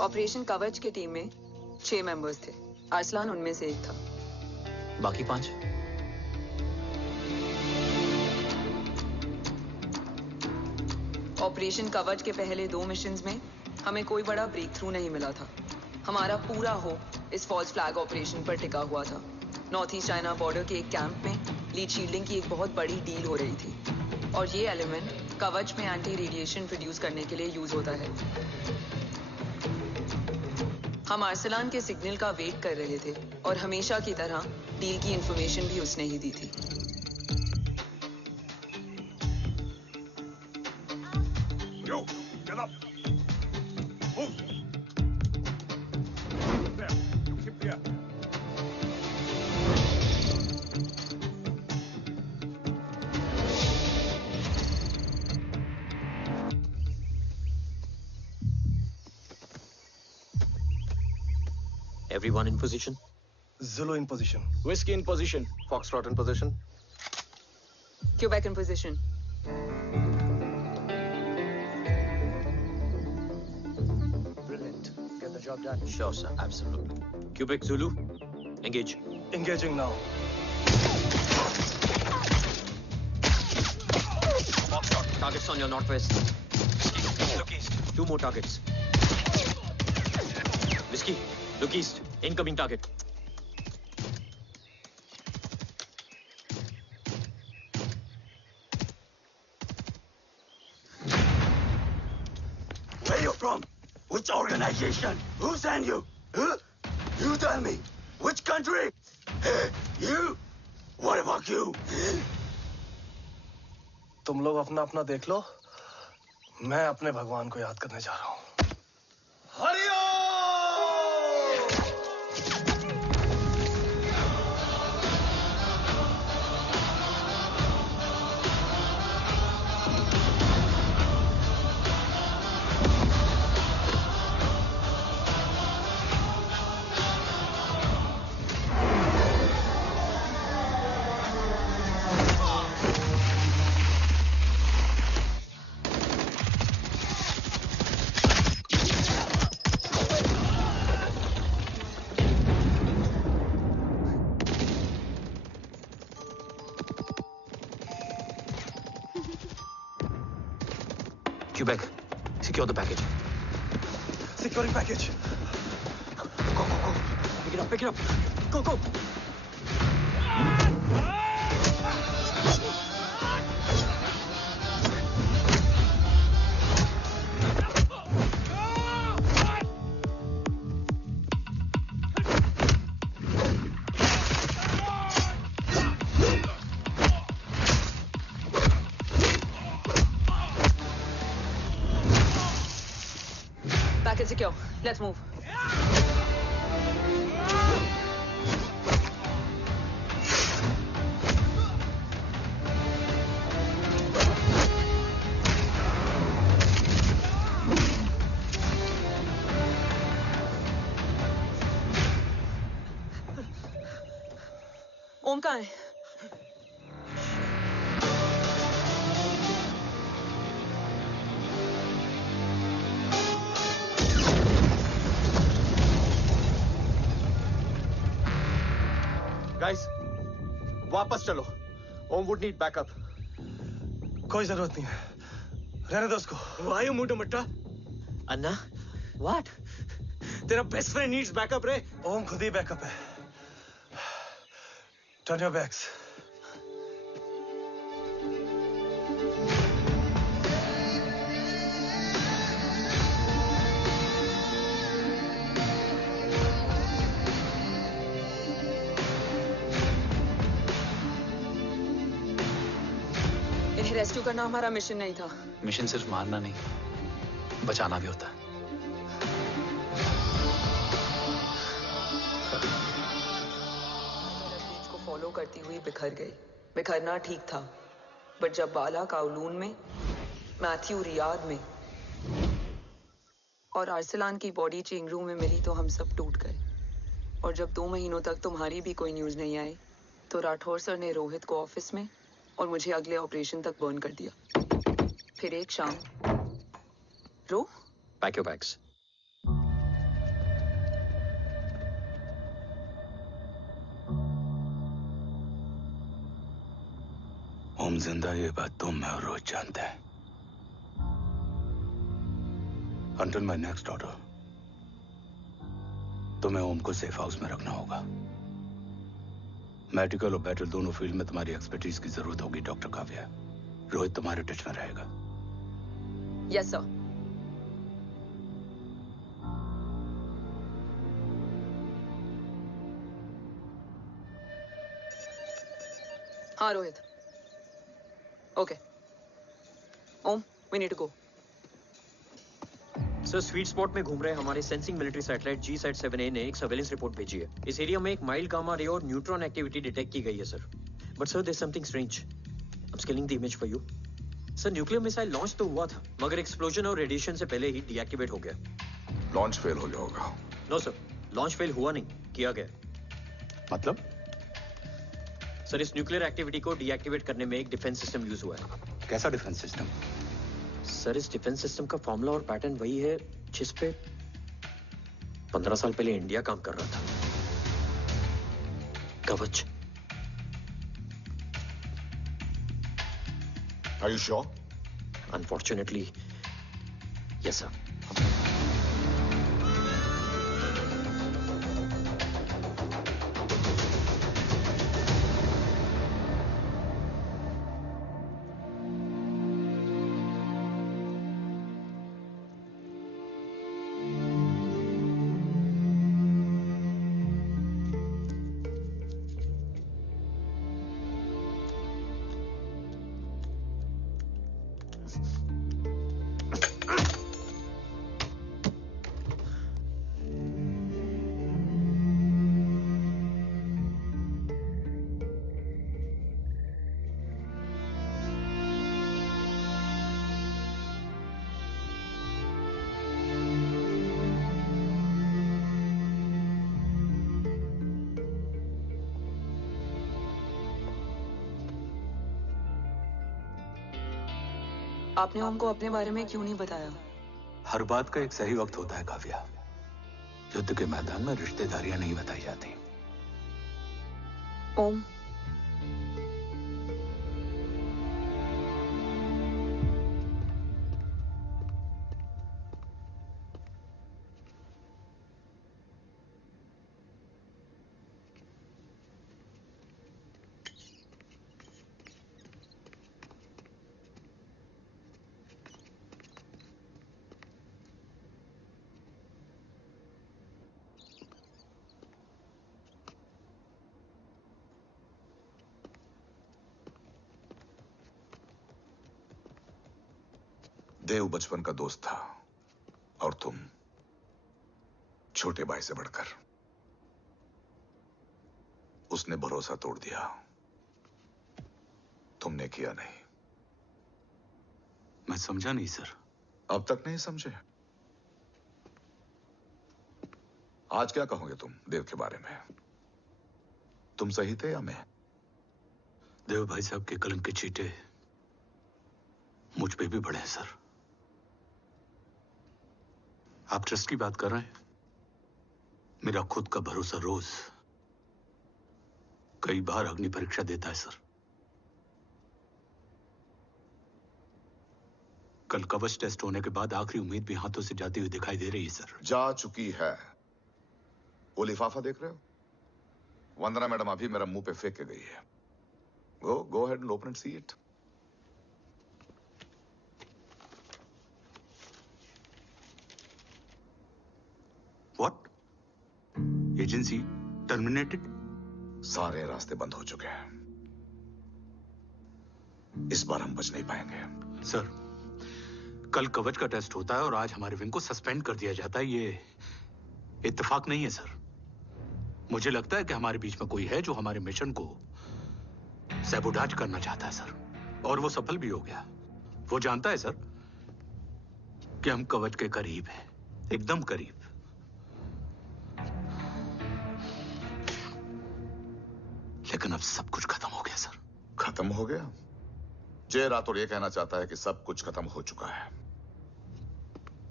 ऑपरेशन कवच की टीम में 6 मेंबर्स थे, अरसलान उनमें से एक था। बाकी 5? ऑपरेशन कवच के पहले 2 मिशंस में हमें कोई बड़ा ब्रेक थ्रू नहीं मिला था। हमारा पूरा होप इस फॉल्स फ्लैग ऑपरेशन पर टिका हुआ था। नॉर्थ ईस्ट चाइना बॉर्डर के एक कैंप में लीड शील्डिंग की एक बहुत बड़ी डील हो रही थी और ये एलिमेंट कवच में एंटी रेडिएशन प्रोड्यूस करने के लिए यूज होता है। हम आर्सलान के सिग्नल का वेट कर रहे थे और हमेशा की तरह डील की इंफॉर्मेशन भी उसने ही दी थी। Yo, get up. Move. There. You keep there. Everyone in position? Zulu in position. Whiskey in position. Foxtrot in position. Quebec in position. Brilliant. Get the job done. Sure, sir. Absolutely. Quebec Zulu, engage. Engaging now. Foxtrot, targets on your northwest. Look east. 2 more targets. Whiskey, look east. Incoming target. Where you from? Which organization? Who sent you? Huh? You tell me. Which country? Hey, you? What about you? तुम लोग अपना अपना देख लो। मैं अपने भगवान को याद करने जा रहा हूँ। Quebec, secure the package. Securing package. Go, go, go. Pick it up, pick it up. Go, go. Package secure. Let's move. ओम कहाँ है? Guys, वापस चलो। ओम वुड नीड बैकअप। कोई जरूरत नहीं है। रहने दो उसको। Why you moved Matta? Anna, what? तेरा बेस्ट फ्रेंड नीड्स बैकअप रे। ओम खुद ही बैकअप है। Turn your backs. इन्हें रेस्क्यू करना हमारा मिशन नहीं था। मिशन सिर्फ मारना नहीं, बचाना भी होता है। को फॉलो करती हुई बिखर गई। बिखरना ठीक था, बट जब बाला काउलून में, मैथ्यू रियाद में और आर्सलान की बॉडी चेंज रूम में मिली तो हम सब टूट गए। और जब 2 महीनों तक तुम्हारी भी कोई न्यूज नहीं आई तो राठौर सर ने रोहित को ऑफिस में और मुझे अगले ऑपरेशन तक बर्न कर दिया। फिर एक शाम रो पैक योर बैग्स। ओम जिंदा, ये बात तुम मैं और रोज जानते हैं। Until my next order, तुम्हें ओम को सेफ हाउस में रखना होगा। मेडिकल और बैटल दोनों फील्ड में तुम्हारी एक्सपर्टीज की जरूरत होगी डॉक्टर काव्या। रोहित तुम्हारे टच में रहेगा। Yes sir. हाँ Rohit. Okay Om, we need to go. Sir sweet spot में घूम रहे हमारे सेंसिंग मिलिट्री सैटेलाइट G-Sat-7A ने एक सर्वेलेंस रिपोर्ट भेजी है। इस एरिया में एक माइल्ड गामा रे और न्यूट्रॉन एक्टिविटी डिटेक्ट की गई है sir. But sir there is something strange. I am scaling the image for you. Sir nuclear missile launch तो हुआ था, मगर एक्सप्लोजन और रेडिएशन से पहले ही डीएक्टिवेट हो गया। लॉन्च फेल हो गया होगा। नो सर, लॉन्च फेल हुआ नहीं, किया गया। मतलब? सर इस न्यूक्लियर एक्टिविटी को डीएक्टिवेट करने में एक डिफेंस सिस्टम यूज हुआ है। कैसा डिफेंस सिस्टम? सर इस डिफेंस सिस्टम का फॉर्मूला और पैटर्न वही है जिस पे 15 साल पहले इंडिया काम कर रहा था। कवच। Are you sure? Unfortunately, yes sir. आपने हमको अपने बारे में क्यों नहीं बताया? हर बात का एक सही वक्त होता है काव्या। युद्ध के मैदान में रिश्तेदारियां नहीं बताई जाती। ओम, देव बचपन का दोस्त था और तुम छोटे भाई से बढ़कर। उसने भरोसा तोड़ दिया, तुमने किया नहीं। मैं समझा नहीं सर। अब तक नहीं समझे? आज क्या कहोगे तुम देव के बारे में? तुम सही थे या मैं? देव भाई साहब के कलम के चीटे मुझ पे भी पड़े हैं सर। आप ट्रस्ट की बात कर रहे हैं? मेरा खुद का भरोसा रोज कई बार अग्नि परीक्षा देता है सर। कल कवच टेस्ट होने के बाद आखिरी उम्मीद भी हाथों से जाती हुई दिखाई दे रही है सर। जा चुकी है। वो लिफाफा देख रहे हो? वंदना मैडम अभी मेरा मुंह पे फेंक के गई है। Go ahead and open and see it. What? Agency terminated? सारे रास्ते बंद हो चुके हैं। इस बार हम बच नहीं पाएंगे। सर, कल कवच का टेस्ट होता है और आज हमारे विंग को सस्पेंड कर दिया जाता है। ये इत्तेफाक नहीं है सर। मुझे लगता है कि हमारे बीच में कोई है जो हमारे मिशन को सैबोटाज करना चाहता है सर, और वो सफल भी हो गया। वो जानता है सर कि हम कवच के करीब हैं, एकदम करीब। लेकिन अब सब कुछ खत्म हो गया सर। खत्म हो गया? जय राठौर ये कहना चाहता है कि सब कुछ खत्म हो चुका है।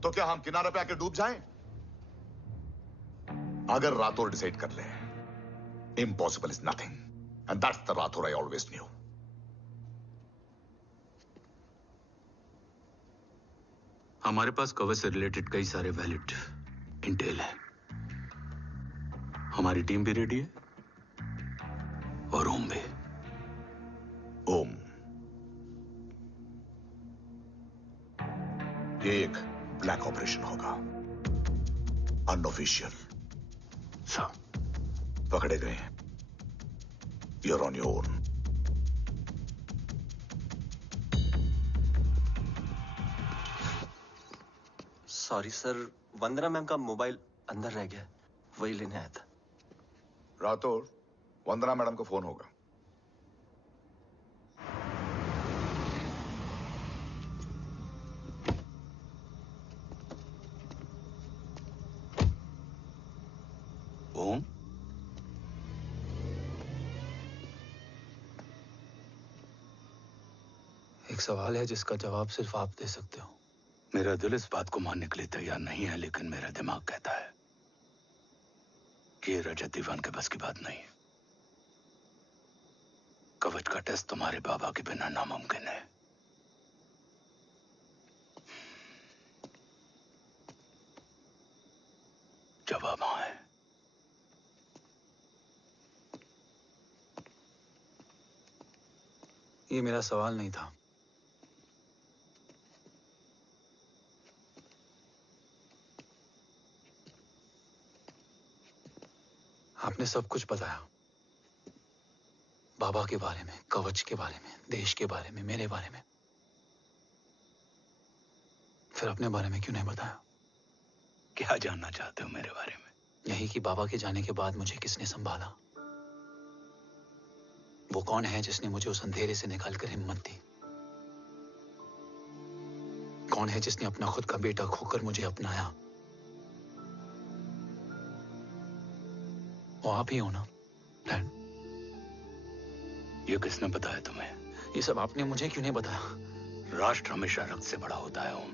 तो क्या हम किनारे पे आके डूब जाएं? अगर राठौर डिसाइड कर ले, impossible is nothing, and that's the Rathore I always new. हमारे पास कवच से रिलेटेड कई सारे वैलिड इंटेल है। हमारी टीम भी रेडी है और ओम भी। ओम ये एक ब्लैक ऑपरेशन होगा, अनऑफिशियल। सर पकड़े गए, you're on your own. Sorry sir, Vandana ma'am का मोबाइल अंदर रह गया, वही लेने आया था। राठौर, वंदना मैडम का फोन होगा। ओम, एक सवाल है जिसका जवाब सिर्फ आप दे सकते हो। मेरा दिल इस बात को मानने के लिए तैयार नहीं है, लेकिन मेरा दिमाग कहता है कि ये रजत दीवान के बस की बात नहीं है। कवच का टेस्ट तुम्हारे बाबा के बिना नामुमकिन है। जवाब हाँ है। ये मेरा सवाल नहीं था। आपने सब कुछ बताया, बाबा के बारे में, कवच के बारे में, देश के बारे में, मेरे बारे में। फिर अपने बारे में क्यों नहीं बताया? क्या जानना चाहते हो मेरे बारे में? यही कि बाबा के जाने के बाद मुझे किसने संभाला? वो कौन है जिसने मुझे उस अंधेरे से निकालकर हिम्मत दी? कौन है जिसने अपना खुद का बेटा खोकर मुझे अपनाया? वो आप ही हो ना, डैड? ये किसने बताया तुम्हें? ये सब आपने मुझे क्यों नहीं बताया? राष्ट्र हमेशा रक्त से बड़ा होता है ओम,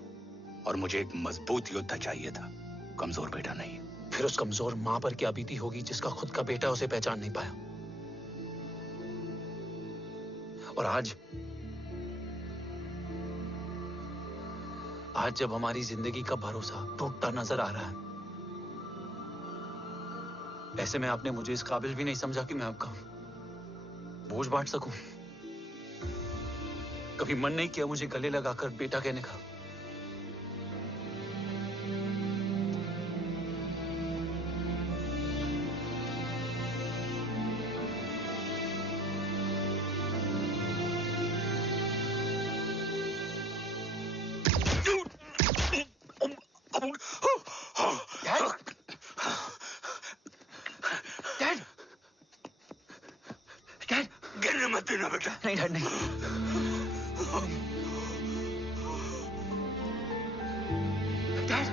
और मुझे एक मजबूत योद्धा चाहिए था, कमजोर बेटा नहीं। फिर उस कमजोर मां पर क्या बीती होगी जिसका खुद का बेटा उसे पहचान नहीं पाया? और आज जब हमारी जिंदगी का भरोसा टूटता नजर आ रहा है, ऐसे में आपने मुझे इस काबिल भी नहीं समझा कि मैं आपका बोझ बांट सकूं। कभी मन नहीं किया मुझे गले लगाकर बेटा कहने का? नहीं डैड, नहीं। डैड,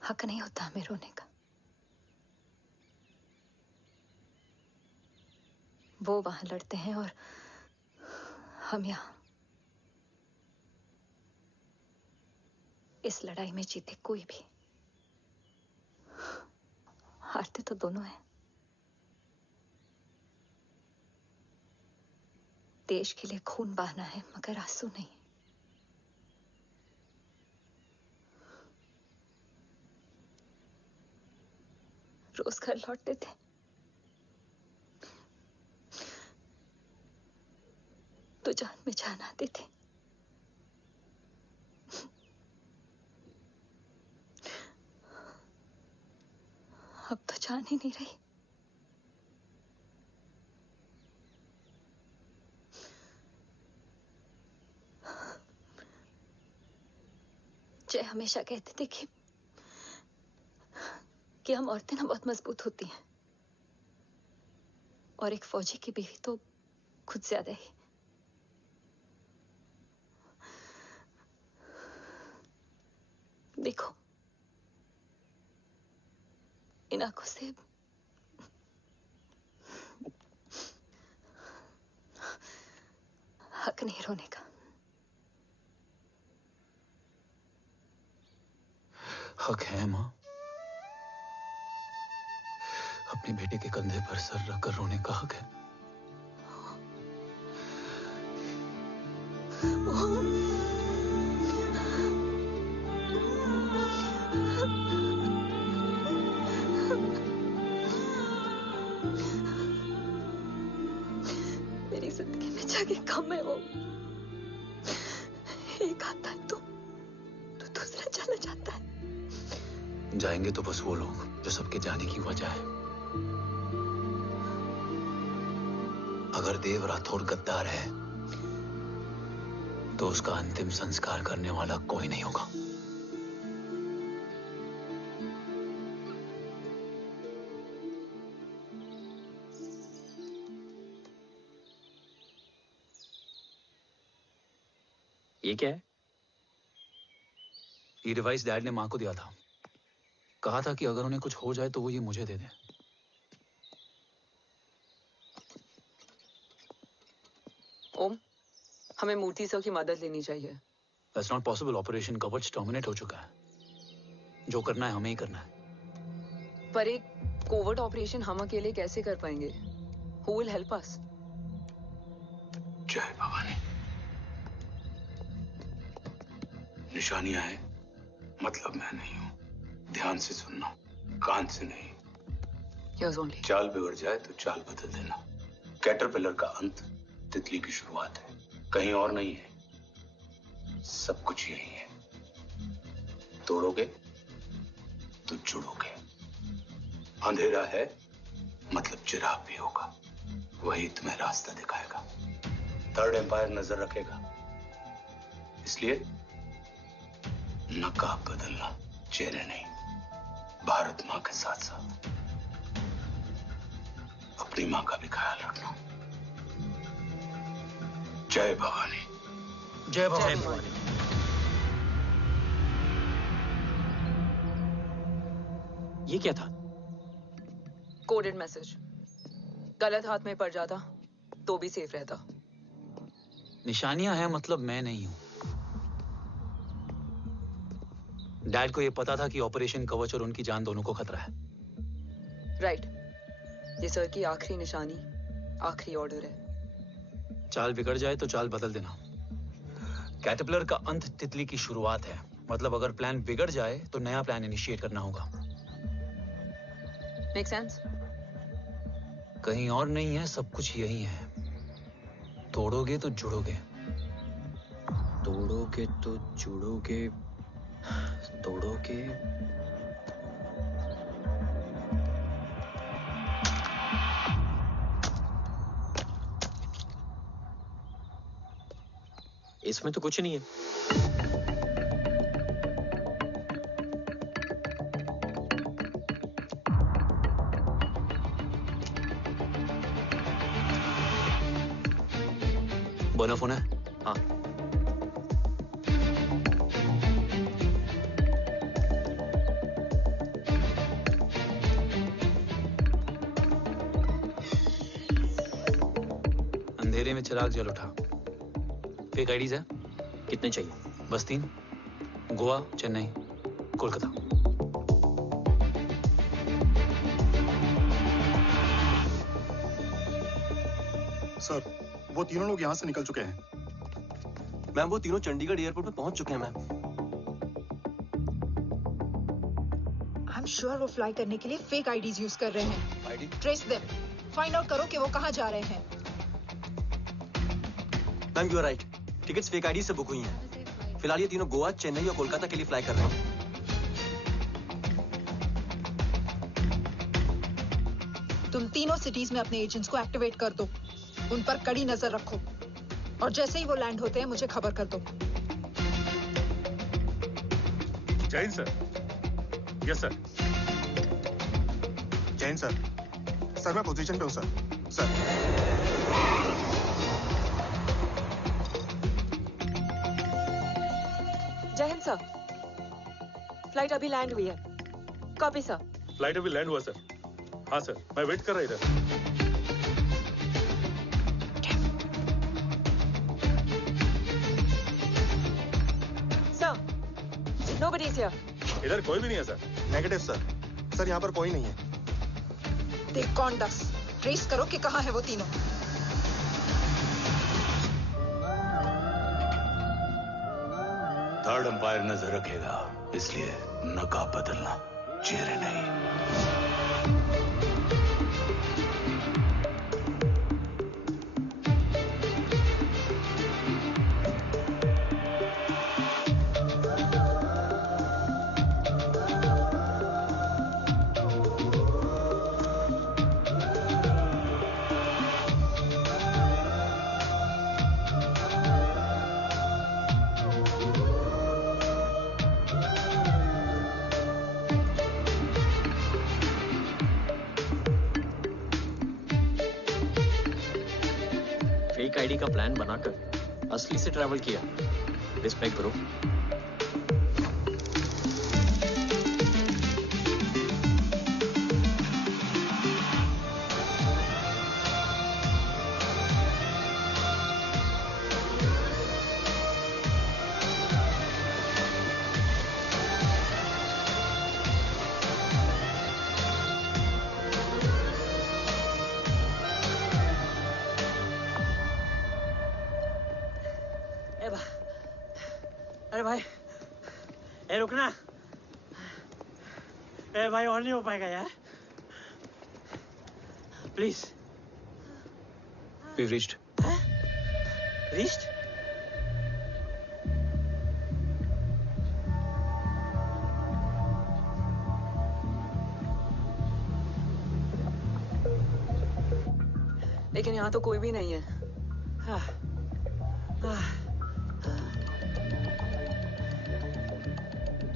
हक नहीं होता हमें रोने का। वो वहां लड़ते हैं और हम यहां। इस लड़ाई में जीते कोई भी, हारते तो दोनों हैं। देश के लिए खून बहाना है, मगर आंसू नहीं। रोज घर लौटते थे, तो जान में जान आती थी। अब तो जान ही नहीं रही। जय हमेशा कहते थे कि कि हम औरतें ना बहुत मजबूत होती हैं, और एक फौजी की बीवी तो खुद ज्यादा ही। देखो, इन आंखों से हक नहीं रोने का। हक है माँ, अपने बेटे के कंधे पर सर रखकर रोने का हक है। मेरी जिंदगी में जगह कम है, वो एक आता है तो दूसरा चला जाता है। जाएंगे तो बस वो लोग जो सबके जाने की वजह है। अगर देव राठौर गद्दार है तो उसका अंतिम संस्कार करने वाला कोई नहीं होगा। ये क्या है? ये डिवाइस डैड ने मां को दिया था। कहा था कि अगर उन्हें कुछ हो जाए तो वो ये मुझे दे दे। ओम, हमें मूर्ति सर की मदद लेनी चाहिए। That's not possible. ऑपरेशन कवच टर्मिनेट हो चुका है। जो करना है हमें ही करना है। पर एक कोवर्ट ऑपरेशन हम अकेले कैसे कर पाएंगे? Who will help us? जय भवानी। निशानियां है मतलब मैं नहीं हूं। ध्यान से सुनना, कान से नहीं। Yes, only. चाल बिगड़ जाए तो चाल बदल देना। कैटरपिलर का अंत तितली की शुरुआत है, कहीं और नहीं है। सब कुछ यही है। तोड़ोगे तो जुड़ोगे। अंधेरा है मतलब चिराग भी होगा, वही तुम्हें रास्ता दिखाएगा। थर्ड एम्पायर नजर रखेगा, इसलिए नकाब बदलना, चेहरे नहीं। भारत मां के साथ साथ अपनी मां का भी ख्याल रखना। जय भवानी। जय भवानी। ये क्या था? Coded message. गलत हाथ में पड़ जाता तो भी सेफ रहता। निशानियां हैं मतलब मैं नहीं हूं। डैड को यह पता था कि ऑपरेशन कवच और उनकी जान दोनों को खतरा है। राइट। ये सर की आखिरी निशानी, आखिरी ऑर्डर है। चाल बिगड़ जाए तो चाल बदल देना। कैटरपिलर का अंत तितली की शुरुआत है, मतलब अगर प्लान बिगड़ जाए तो नया प्लान इनिशिएट करना होगा। Make sense? कहीं और नहीं है, सब कुछ यही है। तोड़ोगे तो जुड़ोगे। तोड़ोगे तो जुड़ोगे। तोड़ोगे। इसमें तो कुछ नहीं है। बना फोन है? हाँ। अंधेरे में चिराग जल उठा। फेक आईडीज है? कितने चाहिए? बस 3। गोवा, चेन्नई, कोलकाता। सर, वो तीनों लोग यहाँ से निकल चुके हैं। मैम, वो तीनों चंडीगढ़ एयरपोर्ट पे पहुंच चुके हैं मैम। आई एम श्योर वो फ्लाई करने के लिए फेक आईडीज यूज कर रहे हैं। ID? Trace them. Find out करो कि वो कहाँ जा रहे हैं। Ma'am, you are right. Tickets fake ID से बुक हुई हैं। फिलहाल ये तीनों गोवा, चेन्नई और कोलकाता के लिए फ्लाई कर रहे हैं। तुम तीनों सिटीज में अपने एजेंट्स को एक्टिवेट कर दो। उन पर कड़ी नजर रखो और जैसे ही वो लैंड होते हैं मुझे खबर कर दो। जय Hind sir. Yes sir. Jain sir. Sir मैं पोजीशन पे हूँ सर। सर जय हिंद सर। फ्लाइट अभी लैंड हुई है। Copy sir. फ्लाइट अभी लैंड हुआ सर। हाँ सर, मैं वेट कर रहा इधर। Nobody is here. इधर कोई भी नहीं है सर। Negative sir. सर यहाँ पर कोई नहीं है। देख कौन दस ट्रेस करो कि कहाँ है वो तीनों। थर्ड अंपायर नजर रखेगा, इसलिए नकाब बदलना, चेहरे नहीं। फेक आईडी का प्लान बनाकर असली से ट्रैवल किया। Respect bro. अरे भाई, ए रुकना। ए भाई और नहीं हो पाएगा यार। प्लीज। We've reached. Reached? लेकिन यहाँ तो कोई भी नहीं है।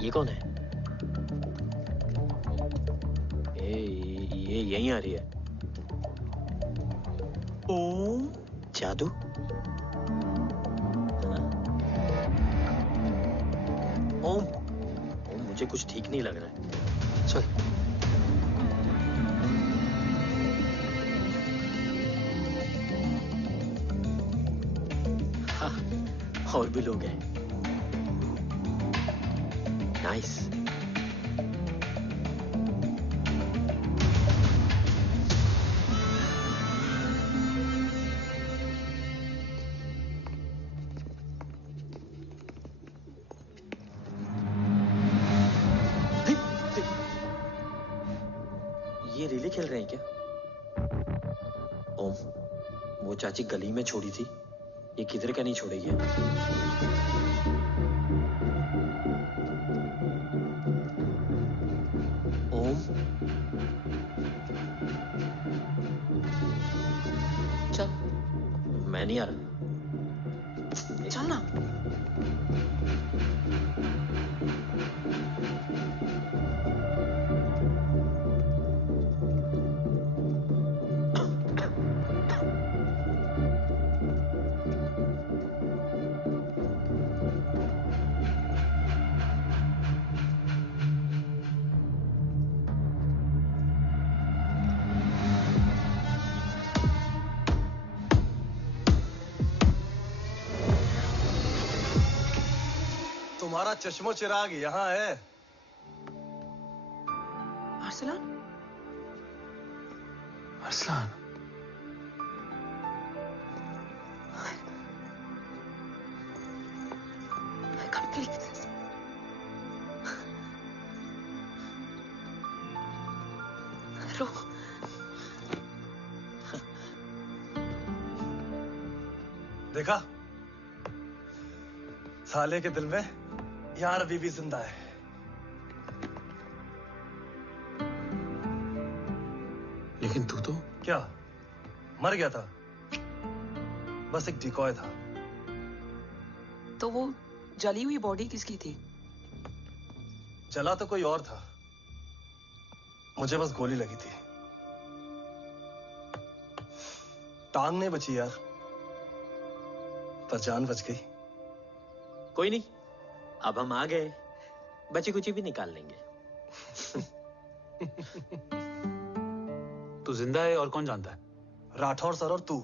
ये कौन है? ये यहीं आ रही है। ओम जादू। ओम मुझे कुछ ठीक नहीं लग रहा है। चल। हाँ, और भी लोग हैं। नाइस। ये रिले खेल रहे हैं क्या? ओम, वो चाची गली में छोड़ी थी, ये किधर का नहीं छोड़ेगी। ओम, चल। मैं नहीं आ रहा। चल ना। तुम्हारा चश्मो चिराग यहाँ है। Arsalan? Arsalan? I can't believe this. रो। देखा? साले के दिल में यार अभी भी जिंदा है। लेकिन तू तो क्या मर गया था? बस एक डिकॉय था। तो वो जली हुई बॉडी किसकी थी? जला तो कोई और था, मुझे बस गोली लगी थी। टांग नहीं बची यार, पर जान बच गई। कोई नहीं, अब हम आ गए, बची कुची भी निकाल लेंगे। तू जिंदा है और कौन जानता है? राठौर सर और तू।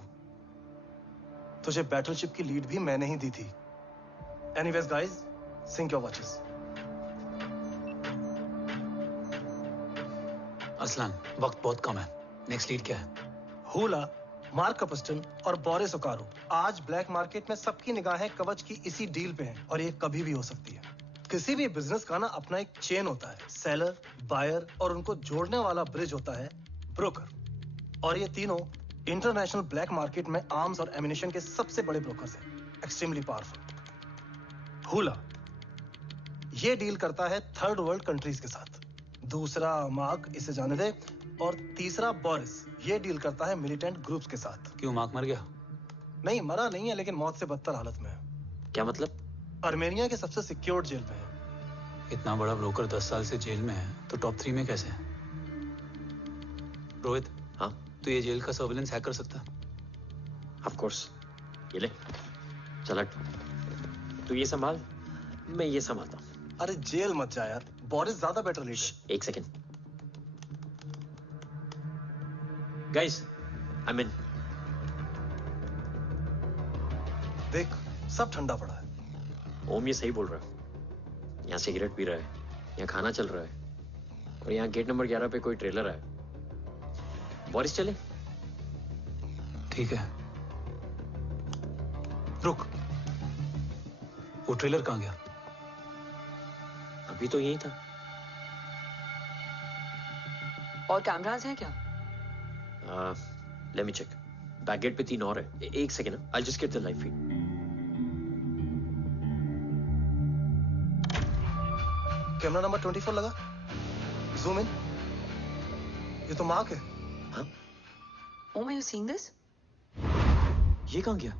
तुझे बैटलशिप की लीड भी मैंने ही दी थी। Anyways guys, sync your watches. Aslan, वक्त बहुत कम है। नेक्स्ट लीड क्या है? हुला, मार्क कपस्टन और बोरिस ओकारो। आज ब्लैक मार्केट में सबकी निगाहें कवच की इसी डील पे हैं और ये कभी भी हो सकती है। किसी भी बिजनेस का ना अपना एक चेन होता है, सेलर, बायर और उनको जोड़ने वाला ब्रिज होता है ब्रोकर। और ये तीनों इंटरनेशनल ब्लैक मार्केट में आर्म्स और एमिनेशन के सबसे बड़े ब्रोकर्स हैं, एक्सट्रीमली पावरफुल। हुला ये डील करता है थर्ड वर्ल्ड कंट्रीज के साथ। दूसरा मार्क, इसे जाने दे। और तीसरा बोरिस, ये डील करता है मिलिटेंट ग्रुप्स के साथ। क्यों, मार्क मर गया? नहीं, मरा नहीं है, लेकिन मौत से बदतर हालत में है। क्या मतलब? आर्मेनिया के सबसे सिक्योर्ड जेल में है। इतना बड़ा ब्रोकर 10 साल से जेल में है, तो टॉप 3 में कैसे है? रोहित, हाँ? तो ये जेल का सर्विलेंस हैक कर सकता? Of course. ये ले, चल हट। तू ये संभाल, मैं ये संभालता हूँ। अरे जेल मत जा यार, बोरिस ज्यादा बेटर लीडर। एक सेकेंड। गाइस, आई मीन, देख सब ठंडा पड़ा है। ओम ये सही बोल रहा है। यहाँ सिगरेट पी रहा है, यहाँ खाना चल रहा है, और यहाँ गेट नंबर 11 पे कोई ट्रेलर है। बोरिस चले? ठीक है। रुक, वो ट्रेलर कहाँ गया? अभी तो यही था। और कैमरास हैं क्या? Let me check. Back gate पे 3 और है। एक second, I just get the live feed. Camera number 24 लगा। Zoom in. ये तो मार्क है। हाँ? Om, are you seeing this? ये कहाँ गया?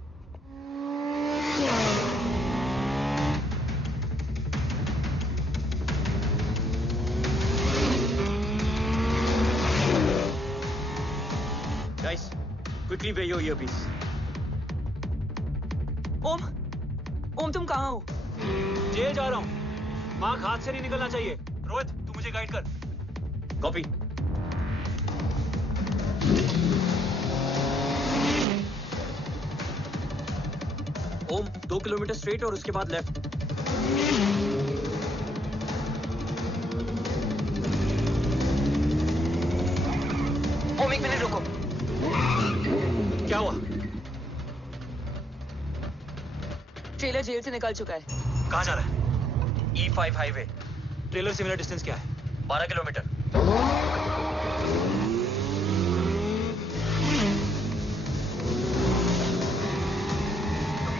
Guys, quickly wear your earpiece. ओम, तुम कहाँ हो? जेल जा रहा हूँ। मार्क हाथ से नहीं निकलना चाहिए। रोहित, तू मुझे गाइड कर। कॉपी। ओम, 2 किलोमीटर स्ट्रेट और उसके बाद लेफ्ट। ओम, 1 मिनट रुको। क्या हुआ? ट्रेलर जेल से निकल चुका है। कहाँ जा रहा है? E5 highway. ट्रेलर से मेरा डिस्टेंस क्या है? 12 किलोमीटर।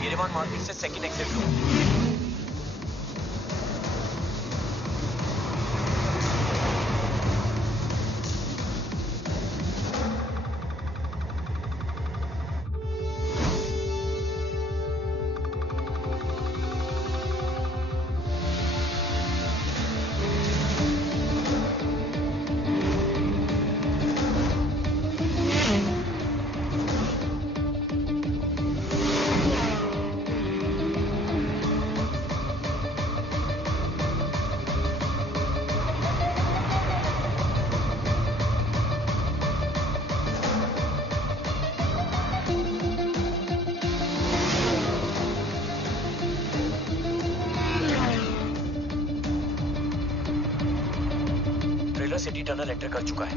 येरेवान मार्केट से सेकंड एग्जिट लो। सिटी टनल एंटर कर चुका है।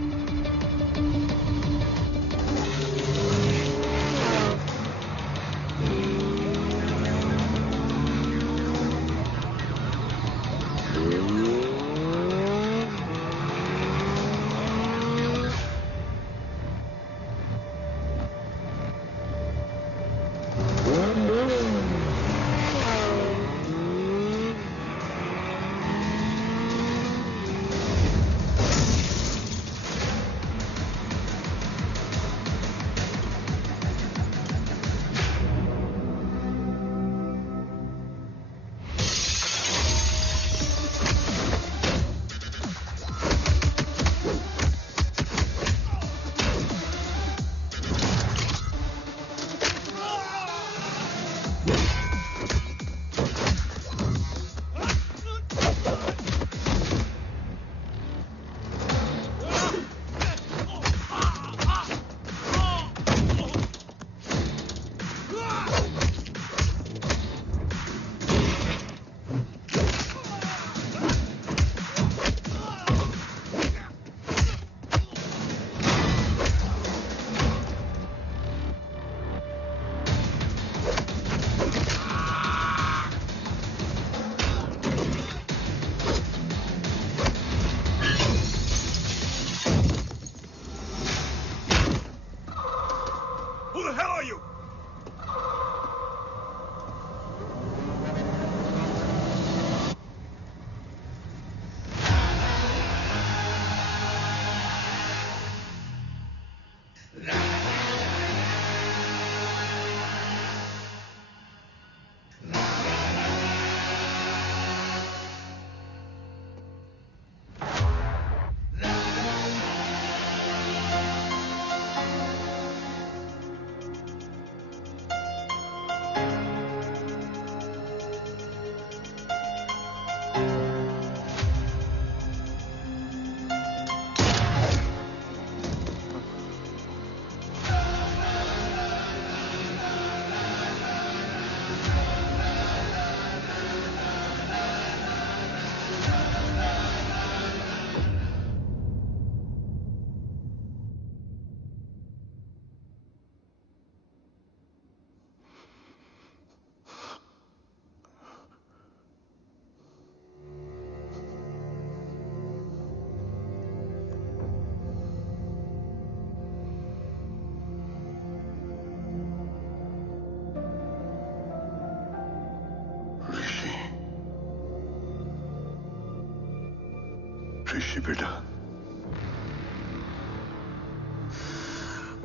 ऋषि बेटा,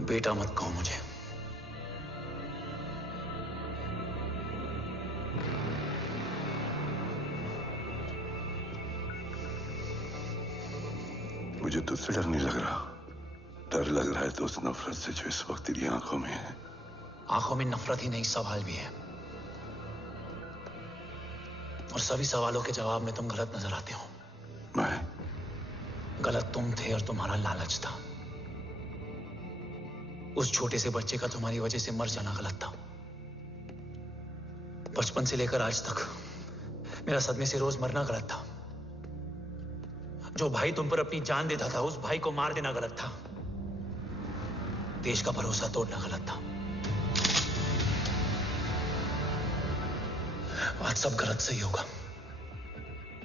बेटा मत कहो मुझे। मुझे तुझसे डर नहीं लग रहा, डर लग रहा है तो उस नफरत से जो इस वक्त तेरी आंखों में है। आंखों में नफरत ही नहीं, सवाल भी है, और सभी सवालों के जवाब में तुम गलत नजर आते हो। मैं गलत तुम थे और तुम्हारा लालच था। उस छोटे से बच्चे का तुम्हारी वजह से मर जाना गलत था। बचपन से लेकर आज तक मेरा सदमे से रोज मरना गलत था। जो भाई तुम पर अपनी जान देता था, उस भाई को मार देना गलत था। देश का भरोसा तोड़ना गलत था। आज सब गलत सही होगा।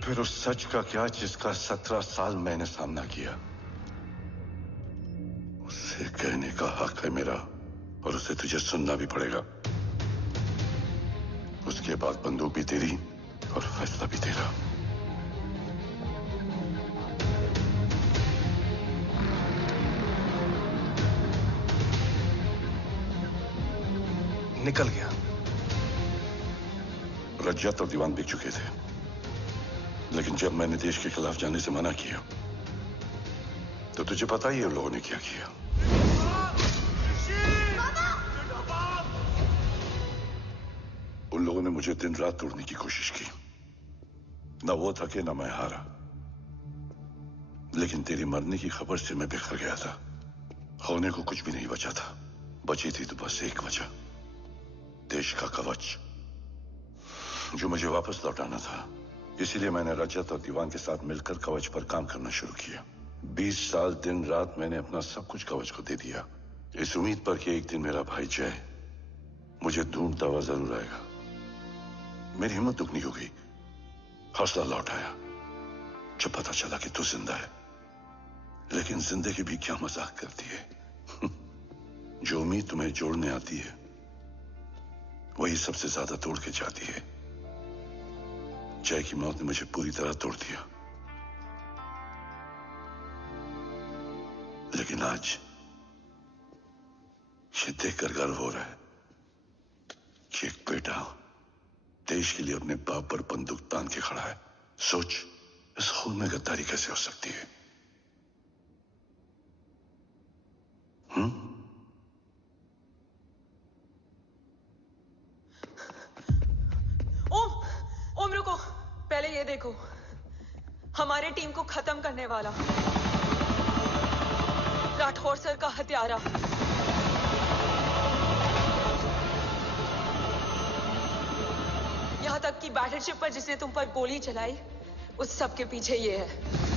फिर उस सच का क्या जिसका 17 साल मैंने सामना किया? उसे कहने का हक है मेरा, और उसे तुझे सुनना भी पड़ेगा। उसके बाद बंदूक भी तेरी और फैसला भी तेरा। निकल गया। रज्जत और दीवान बिक चुके थे, लेकिन जब मैंने देश के खिलाफ जाने से मना किया तो तुझे पता ही है उन लोगों ने क्या किया। उन लोगों ने मुझे दिन रात तोड़ने की कोशिश की। ना वो थके ना मैं हारा, लेकिन तेरी मरने की खबर से मैं बिखर गया था। होने को कुछ भी नहीं बचा था। बची थी तो बस एक वजह, देश का कवच, जो मुझे वापस लौटाना था। इसीलिए मैंने रजत और दीवान के साथ मिलकर कवच पर काम करना शुरू किया। 20 साल दिन रात मैंने अपना सब कुछ कवच को दे दिया, इस उम्मीद पर कि एक दिन मेरा भाई जय मुझे ढूंढता हुआ जरूर आएगा। मेरी हिम्मत दुगनी हो गई, हौसला लौट आया जब पता चला कि तू जिंदा है। लेकिन जिंदगी भी क्या मजाक करती है। जो उम्मीद तुम्हें जोड़ने आती है वही सबसे ज्यादा तोड़ के जाती है। जय की मौत ने मुझे पूरी तरह तोड़ दिया, लेकिन आज ये देखकर गर्व हो रहा है कि एक बेटा देश के लिए अपने बाप पर बंदूक तान के खड़ा है। सोच, इस खून में गद्दारी कैसे हो सकती है? ओम रुको, पहले ये देखो, हमारे टीम को खत्म करने वाला राठौर सर का हत्यारा। यहां तक कि बैटलशिप पर जिसने तुम पर गोली चलाई, उस सब के पीछे ये है।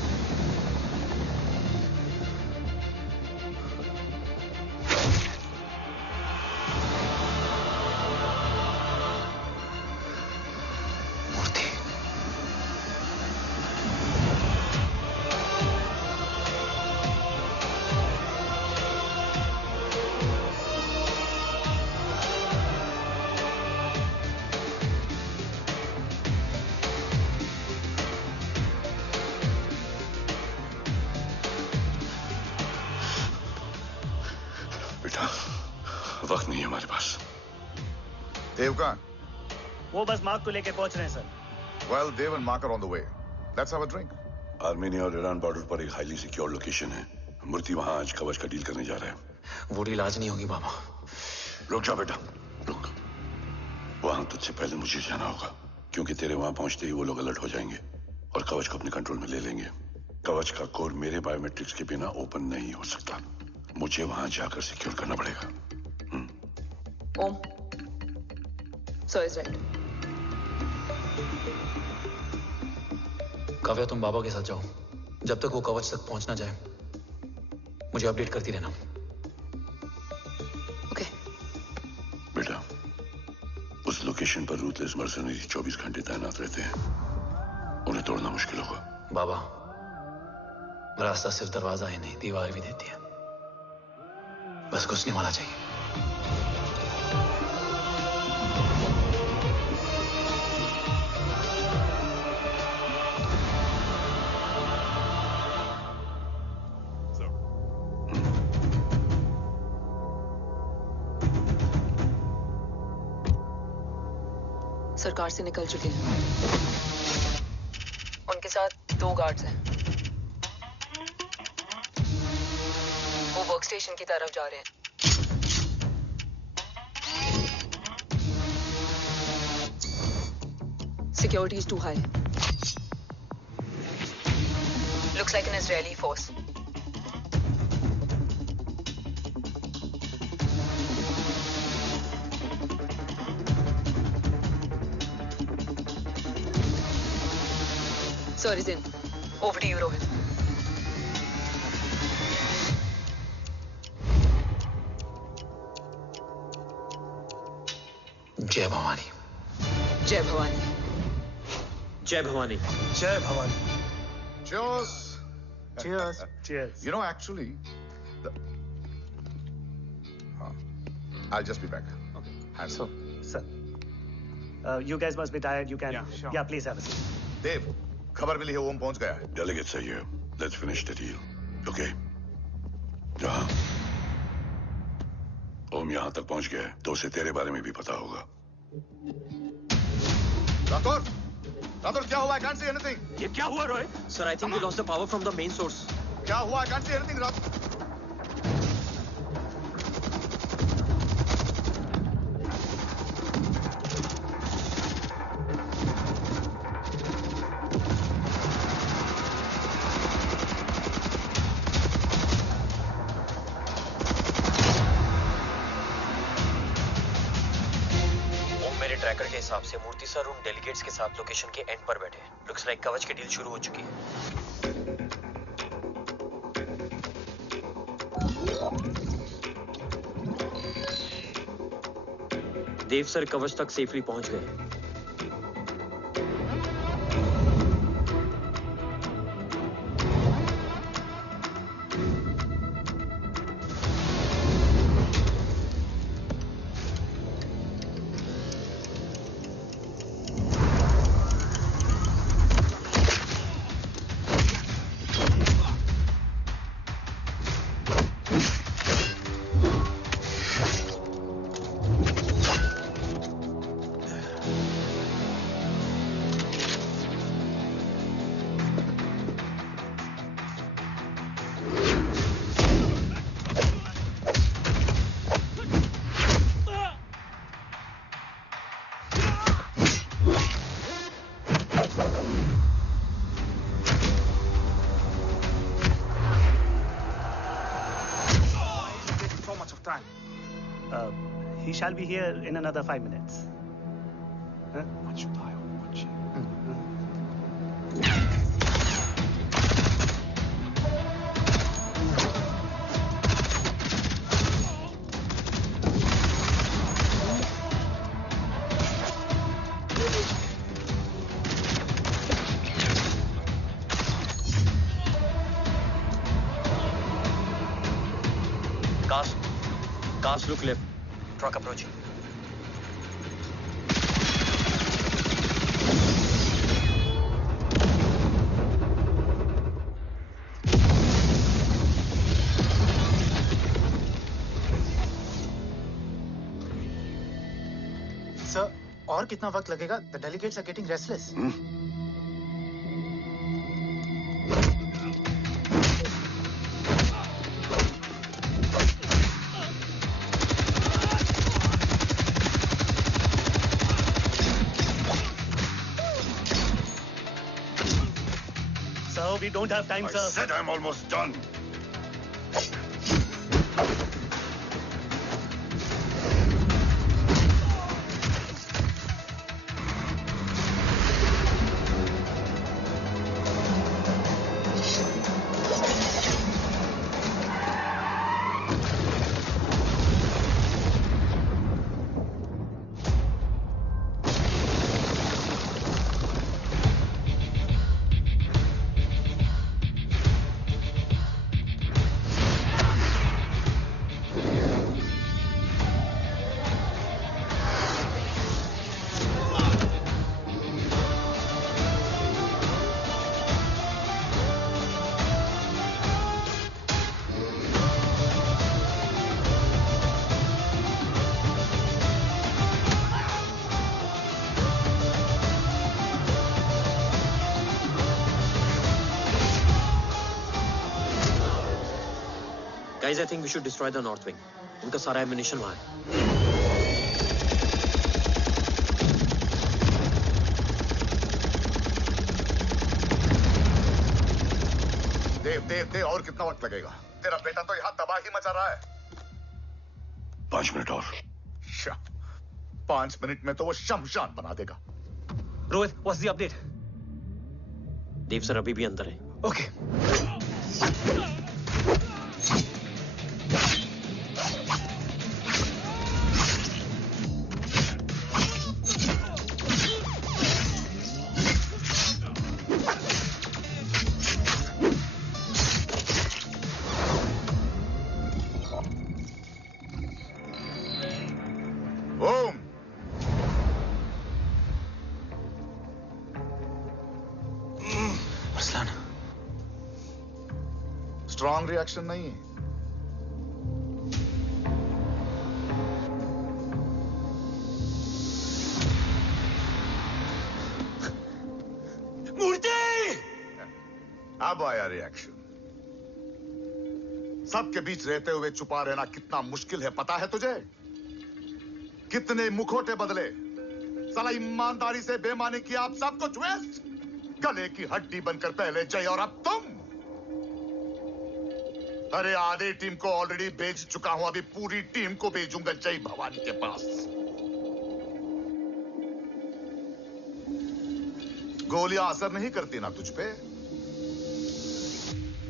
वक्त नहीं है हमारे पास। Dave gone? वो बस मार्क को लेके पहुंच रहे हैं sir. Well, Dave and Mark are on the way. Let's have a drink. Armenia और ईरान बॉर्डर पर एक हाईली सिक्योर लोकेशन है। मूर्ति वहां आज कवच का डील करने जा रहा है। वो डील आज नहीं होगी बाबा। रुक जा बेटा, रुक। वहां तुझसे पहले मुझे जाना होगा, क्योंकि तेरे वहां पहुंचते ही वो लोग अलर्ट हो जाएंगे और कवच को अपने कंट्रोल में ले लेंगे। कवच का कोड मेरे बायोमेट्रिक्स के बिना ओपन नहीं हो सकता। मुझे वहां जाकर सिक्योर करना पड़ेगा। ओम, so is right. काव्या, तुम बाबा के साथ जाओ। जब तक वो कवच तक पहुंच ना जाए मुझे अपडेट करती रहना। ओके। बेटा, उस लोकेशन पर रूथलेस मर्सनरी 24 घंटे तैनात रहते हैं। उन्हें तोड़ना मुश्किल होगा। बाबा, रास्ता सिर्फ दरवाजा ही नहीं, दीवार भी देती है। बस घुसने वाला चाहिए। सरकार से निकल चुके हैं। उनके साथ 2 गार्ड्स हैं। वो वर्क स्टेशन की तरफ जा रहे हैं। Security is too high. Looks like an Israeli force. Sir is in. Over to you, Rohit. जय भवानी। जय भवानी। जय भवानी। जय Bhavani. Cheers. Cheers. Cheers. You know, actually, I'll just be back. Okay. So, sir, you guys must be tired. You can, yeah, please have a seat. Dave, खबर मिली है ओम पहुंच गया है। Delegate सही है। Let's finish the deal. Okay? जहाँ ओम यहाँ तक पहुंच गया है, तो उसे तेरे बारे में भी पता होगा। राठौर क्या हुआ? I can't see anything. ये क्या हुआ Rohit? Sir, I think we lost the power from the main source. क्या हुआ? I can't see anything, Rathore. Tracker के हिसाब से मूर्ति सर उन डेलीगेट्स के साथ लोकेशन के एंड पर बैठे। लुक्स लाइक कवच की डील शुरू हो चुकी है। देव सर कवच तक सेफली पहुंच गए। He shall be here in another 5 minutes. Huh? Cast look left. Truck approaching. Sir, और कितना वक्त लगेगा? The delegates are getting restless. We don't have time, sir. I said I'm almost done. Guys, I think we should destroy the north wing. उनका सारा ammunition वहाँ है. देव और कितना वक्त लगेगा? तेरा बेटा तो यहाँ तबाही मचा रहा है. 5 मिनट और. 5 मिनट में तो वो शमशान बना देगा. Rohit, what's the update? Dev sir अभी भी अंदर है. Okay. स्ट्रॉन्ग रिएक्शन नहीं है. मूर्ति! अब आया रिएक्शन. सबके बीच रहते हुए छुपा रहना कितना मुश्किल है पता है तुझे? कितने मुखौटे बदले. साला ईमानदारी से बेमानी किया, आप सब कुछ वेस्ट. गले की हड्डी बनकर पहले जय और अब तुम. अरे आधे टीम को ऑलरेडी भेज चुका हूं, अभी पूरी टीम को भेजूंगा जय भवानी के पास. गोलियां असर नहीं करती ना तुझ पे.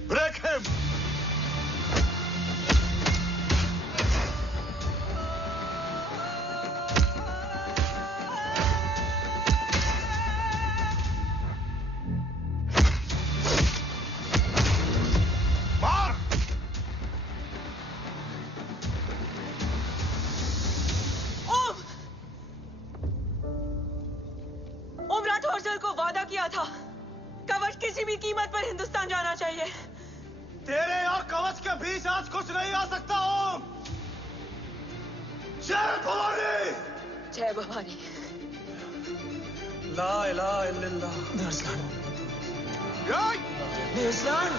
Break him. कवच किसी भी कीमत पर हिंदुस्तान जाना चाहिए. तेरे और कवच के बीच आज कुछ नहीं आ सकता. ओम, जय भवानी. जय भवानी. ला इलाहा इल्लल्लाह. अरसलान. अरसलान.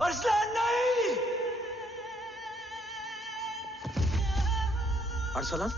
अरसलान नहीं. Arsalan.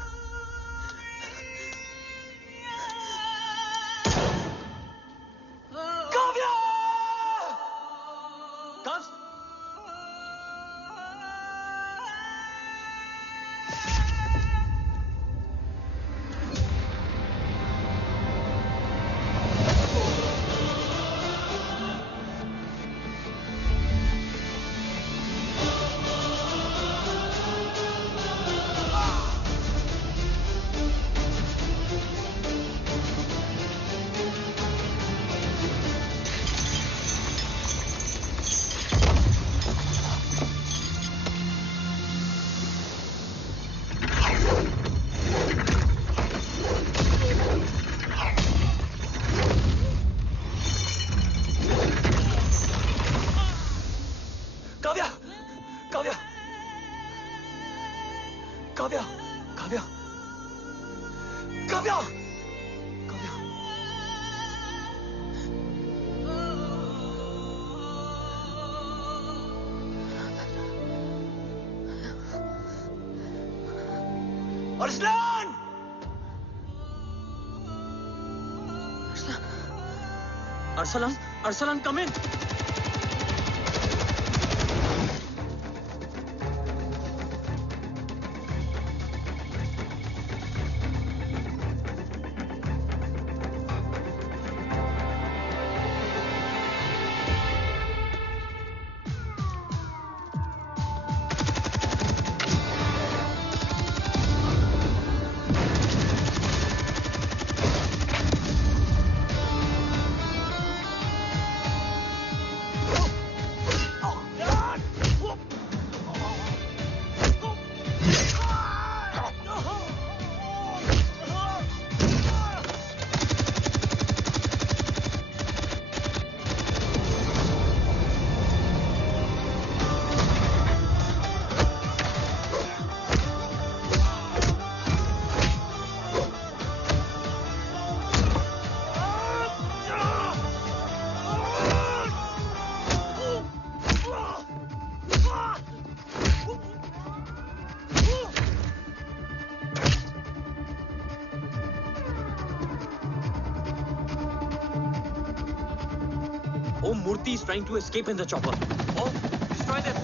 Arsalan! Arsalan, Arsalan, come in. is trying to escape in the chopper. Oh, destroy them.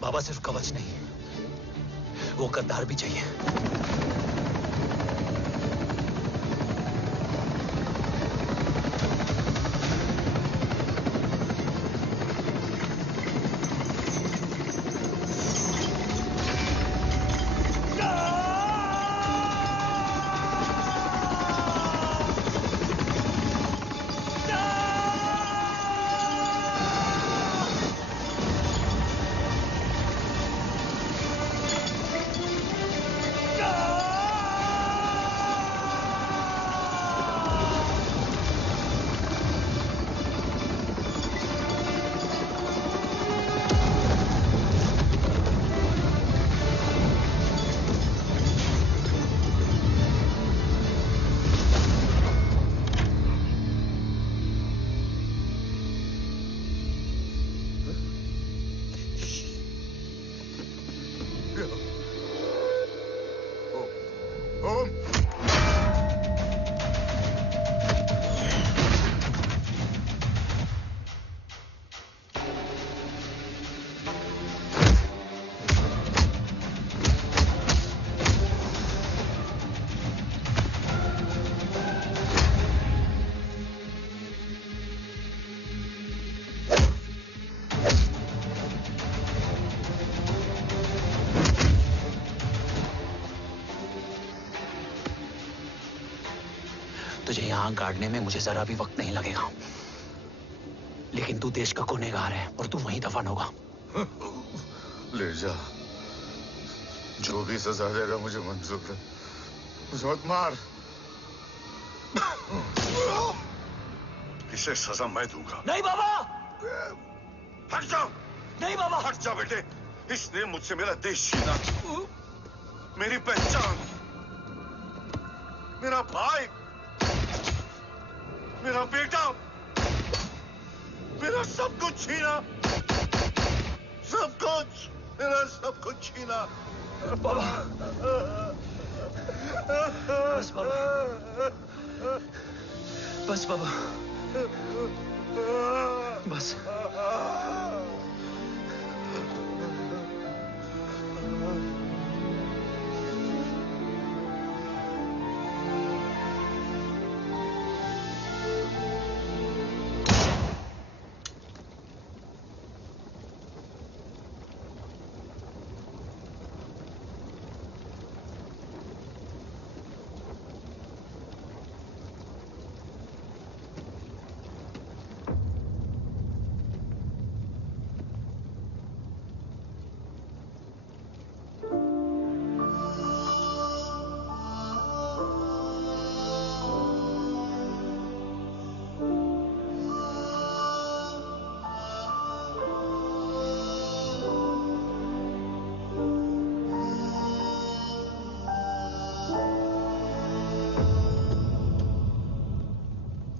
बाबा सिर्फ कवच नहीं, वो गद्दार भी चाहिए। तुझे यहां गाड़ने में मुझे जरा भी वक्त नहीं लगेगा, लेकिन तू देश का गुनहगार है और तू वहीं दफन होगा। ले जा, जो भी सजा देगा मुझे मंजूर है, मुझे मत मार। इसे सजा मैं दूंगा। नहीं बाबा, हट जाओ। नहीं बाबा, हट जा बेटे। इसने मुझसे मेरा देश छीना, मेरी पहचान, मेरा भाई, मेरा बेटा, मेरा सब कुछ छीना, सब कुछ, मेरा सब कुछ छीना। बाबा, बस बाबा, बस बाबा, बस।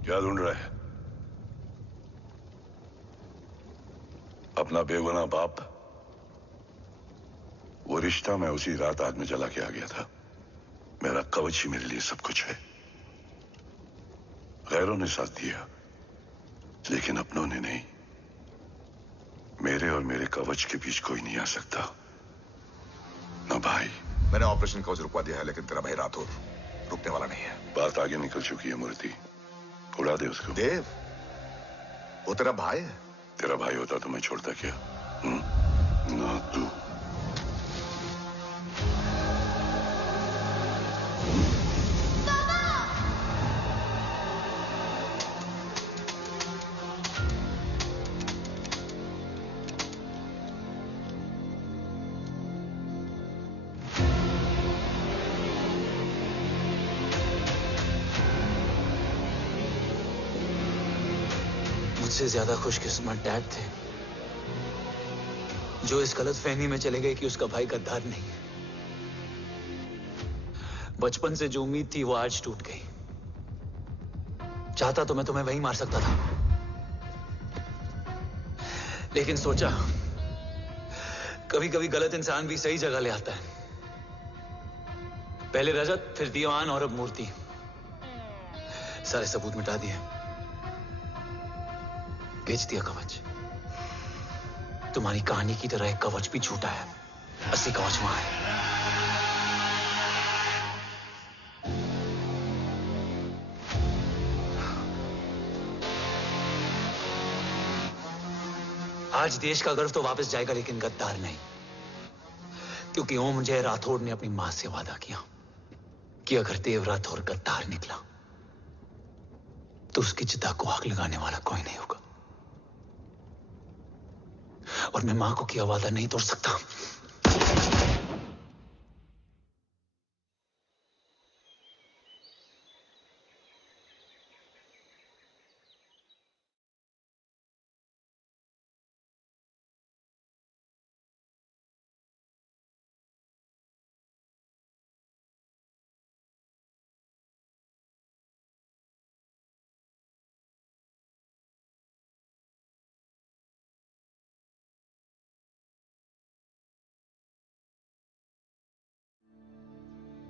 क्या ढूंढ रहा है? अपना बेगुनाह बाप। वो रिश्ता मैं उसी रात आग में जला के आ गया था। मेरा कवच ही मेरे लिए सब कुछ है। गैरों ने साथ दिया, लेकिन अपनों ने नहीं। मेरे और मेरे कवच के बीच कोई नहीं आ सकता। ना भाई। मैंने ऑपरेशन कवच रुकवा दिया है, लेकिन तेरा भाई राठौर रुकने वाला नहीं है। बात आगे निकल चुकी है मूर्ति, उड़ा दे उसको। देव, वो तेरा भाई है। तेरा भाई होता तो मैं छोड़ता क्या? ना तू। मुझसे ज्यादा खुशकिस्मत डैड थे, जो इस गलतफहमी में चले गए कि उसका भाई गद्दार नहीं है। बचपन से जो उम्मीद थी वो आज टूट गई। चाहता तो मैं तुम्हें वहीं मार सकता था, लेकिन सोचा कभी कभी गलत इंसान भी सही जगह ले आता है। पहले रजत, फिर दीवान और अब मूर्ति। सारे सबूत मिटा दिए, बेच दिया कवच। तुम्हारी कहानी की तरह एक कवच भी छूटा है, असली कवच वहां है। आज देश का गर्व तो वापस जाएगा, लेकिन गद्दार नहीं, क्योंकि ओम जय राठौड़ ने अपनी मां से वादा किया कि अगर देव राठौड़ गद्दार निकला तो उसकी चिता को आग लगाने वाला कोई नहीं होगा। और मैं मां को किया वादा नहीं तोड़ सकता।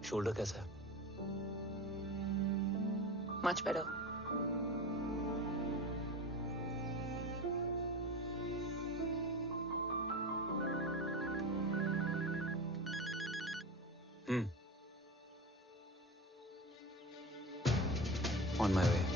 शोल्डर कैसा है? Much better. On my way.